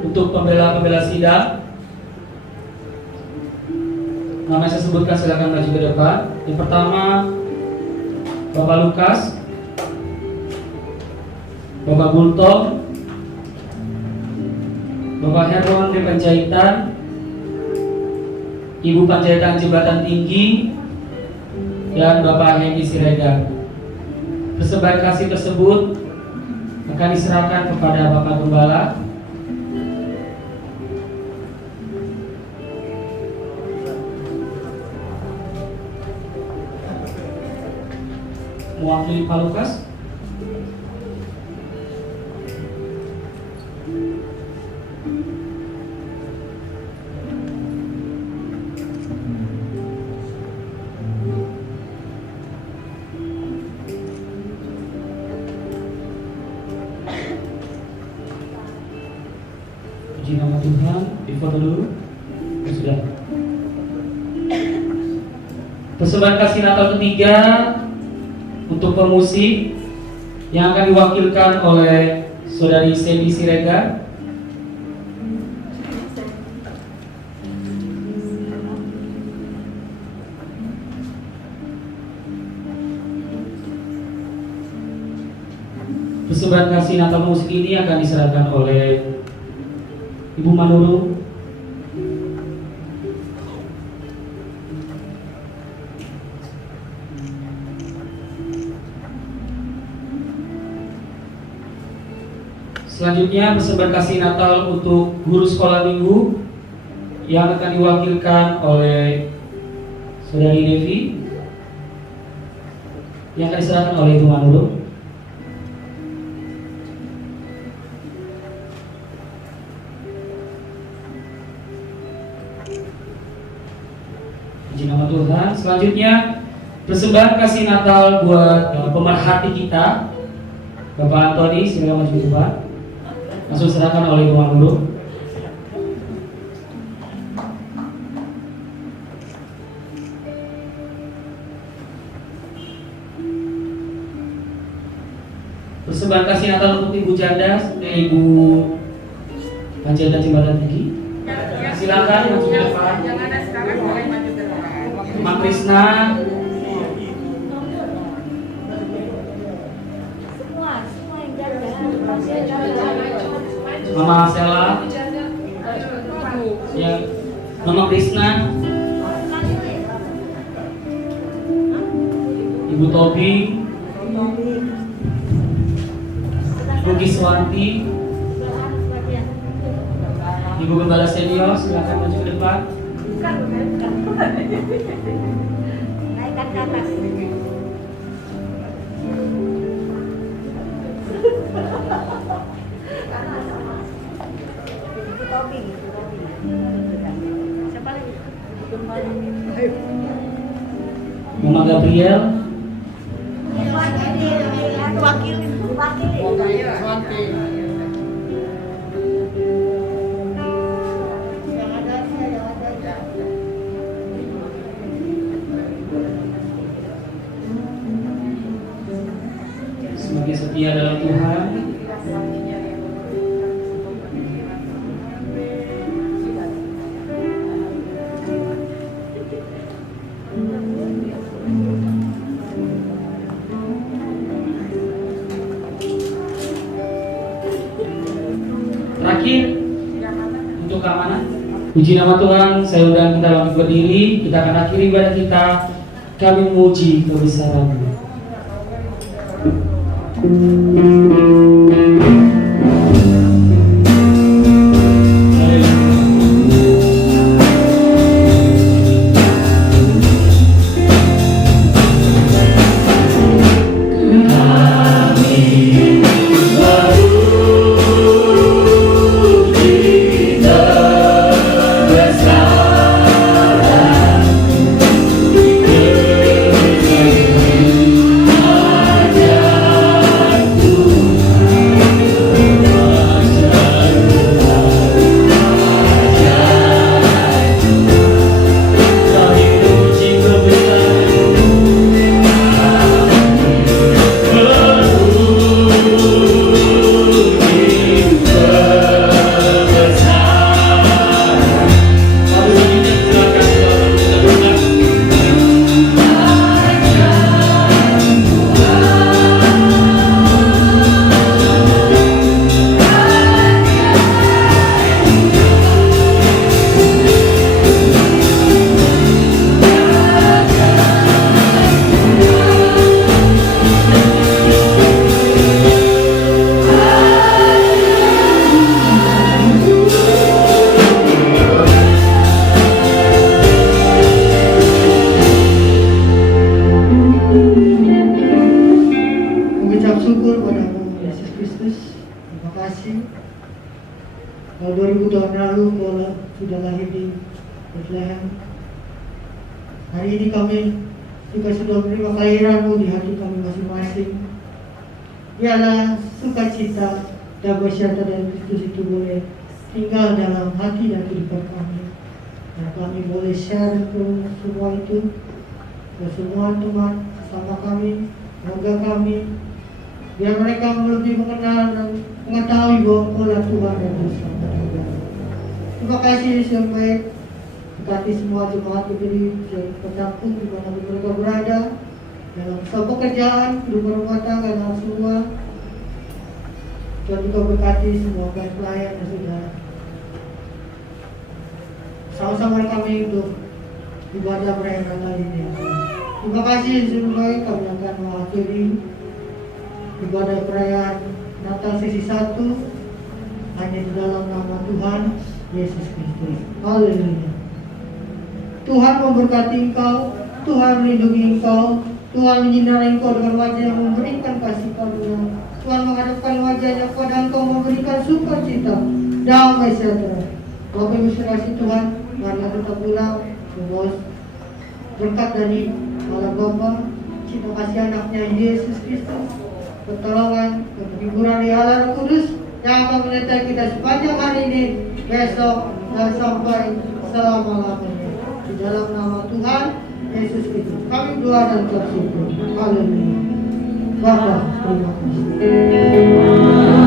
untuk pembela-pembela sidang. Nama saya sebutkan, silakan maju ke depan. Yang pertama Bapak Lukas, Bapak Bultong, Bapak Herman di Panjaitan, Ibu Panjaitan Jembatan Tinggi, dan Bapak Hendy Siregar. Persembahan kasih tersebut akan diserahkan kepada Bapak Gembala. Mewakili Pak Lukas. Puji nama Tuhan, difoto dulu. Sudah. Persembahan kasih Natal ketiga untuk pemusik yang akan diwakilkan oleh Saudari Sandy Siregar. Persembahan kasih Natal musik ini akan diserahkan oleh Ibu Manurung. Selanjutnya persembahan kasih Natal untuk guru sekolah minggu yang akan diwakilkan oleh Saudari Devi, yang akan diserahkan oleh Ibu Manurung. Puji nama Tuhan. Selanjutnya persembahan kasih Natal buat pemerhati kita, Bapak Antoni, silakan maju ke depan. Langsung serahkan oleh Ibu Manurung. Persembahan kasih Natal untuk Ibu Janda, Ibu Panjaitan Jembatan Tinggi. Silakan maju ke depan. Yang ada sekarang boleh maju ke depan. Mak Krisna, Mama Sela, ya, Mama Krisna, Ibu Tobi, Ibu Kiswanti, Ibu Gembala Senior, silakan maju ke depan. Naikkan ke atas. Ibu Tobi. Siapa lagi? Mama Gabriel, Wakilin. semakin setia dalam Tuhan. Terakhir untuk keamanan. Puji nama Tuhan, saya undang kita bangkit berdiri. Kita akan akhiri ibadah kita. Kami memuji kebesaran-Mu. Mengucap syukur padamu Yesus Kristus. Terima kasih. Kalau 2000 tahun lalu Kau sudah lahir di Bethlehem. Hari ini kami juga sudah menerima kelahiran-Mu di hati kami masing-masing. Biarlah sukacita dan bersyata dari Kristus itu boleh tinggal dalam hati dan kehidupan kami. Dan kami boleh share ke semua itu, ke semua teman sama kami, keluarga kami, biar mereka lebih mengenal dan mengetahui bahwa Kaulah Tuhan dan Juru Selamat juga. Terima kasih Yesus yang baik. Berkati semua jemaat berdiri yang tercampur di mana mereka berada, dalam usaha pekerjaan, kehidupan rumah tangga dan semua. Dan juga berkati semua pelayan yang sudah sama-sama kami untuk ibadah perayaan kali ini. Terima kasih Yesus yang baik. Kami akan mengakhiri ibadah perayaan Natal sesi 1 hanya di dalam nama Tuhan Yesus Kristus. Haleluya. Tuhan memberkati engkau, Tuhan melindungi engkau, Tuhan menyinari engkau dengan wajah yang memberikan kasih karunia. Tuhan menghadapkan wajahnya kepada engkau, memberikan sukacita, damai sejahtera. Bapak Ibu kasih Tuhan, mari kita pulang membawa berkat dari Allah Bapa, cinta kasih anaknya Yesus Kristus, pertolongan dan penghiburan di Allah Roh Kudus yang akan menyertai kita sepanjang hari ini, besok dan sampai selama-lamanya. Di dalam nama Tuhan Yesus Kristus kami doa dan bersyukur. Haleluya. Bapa, terima kasih.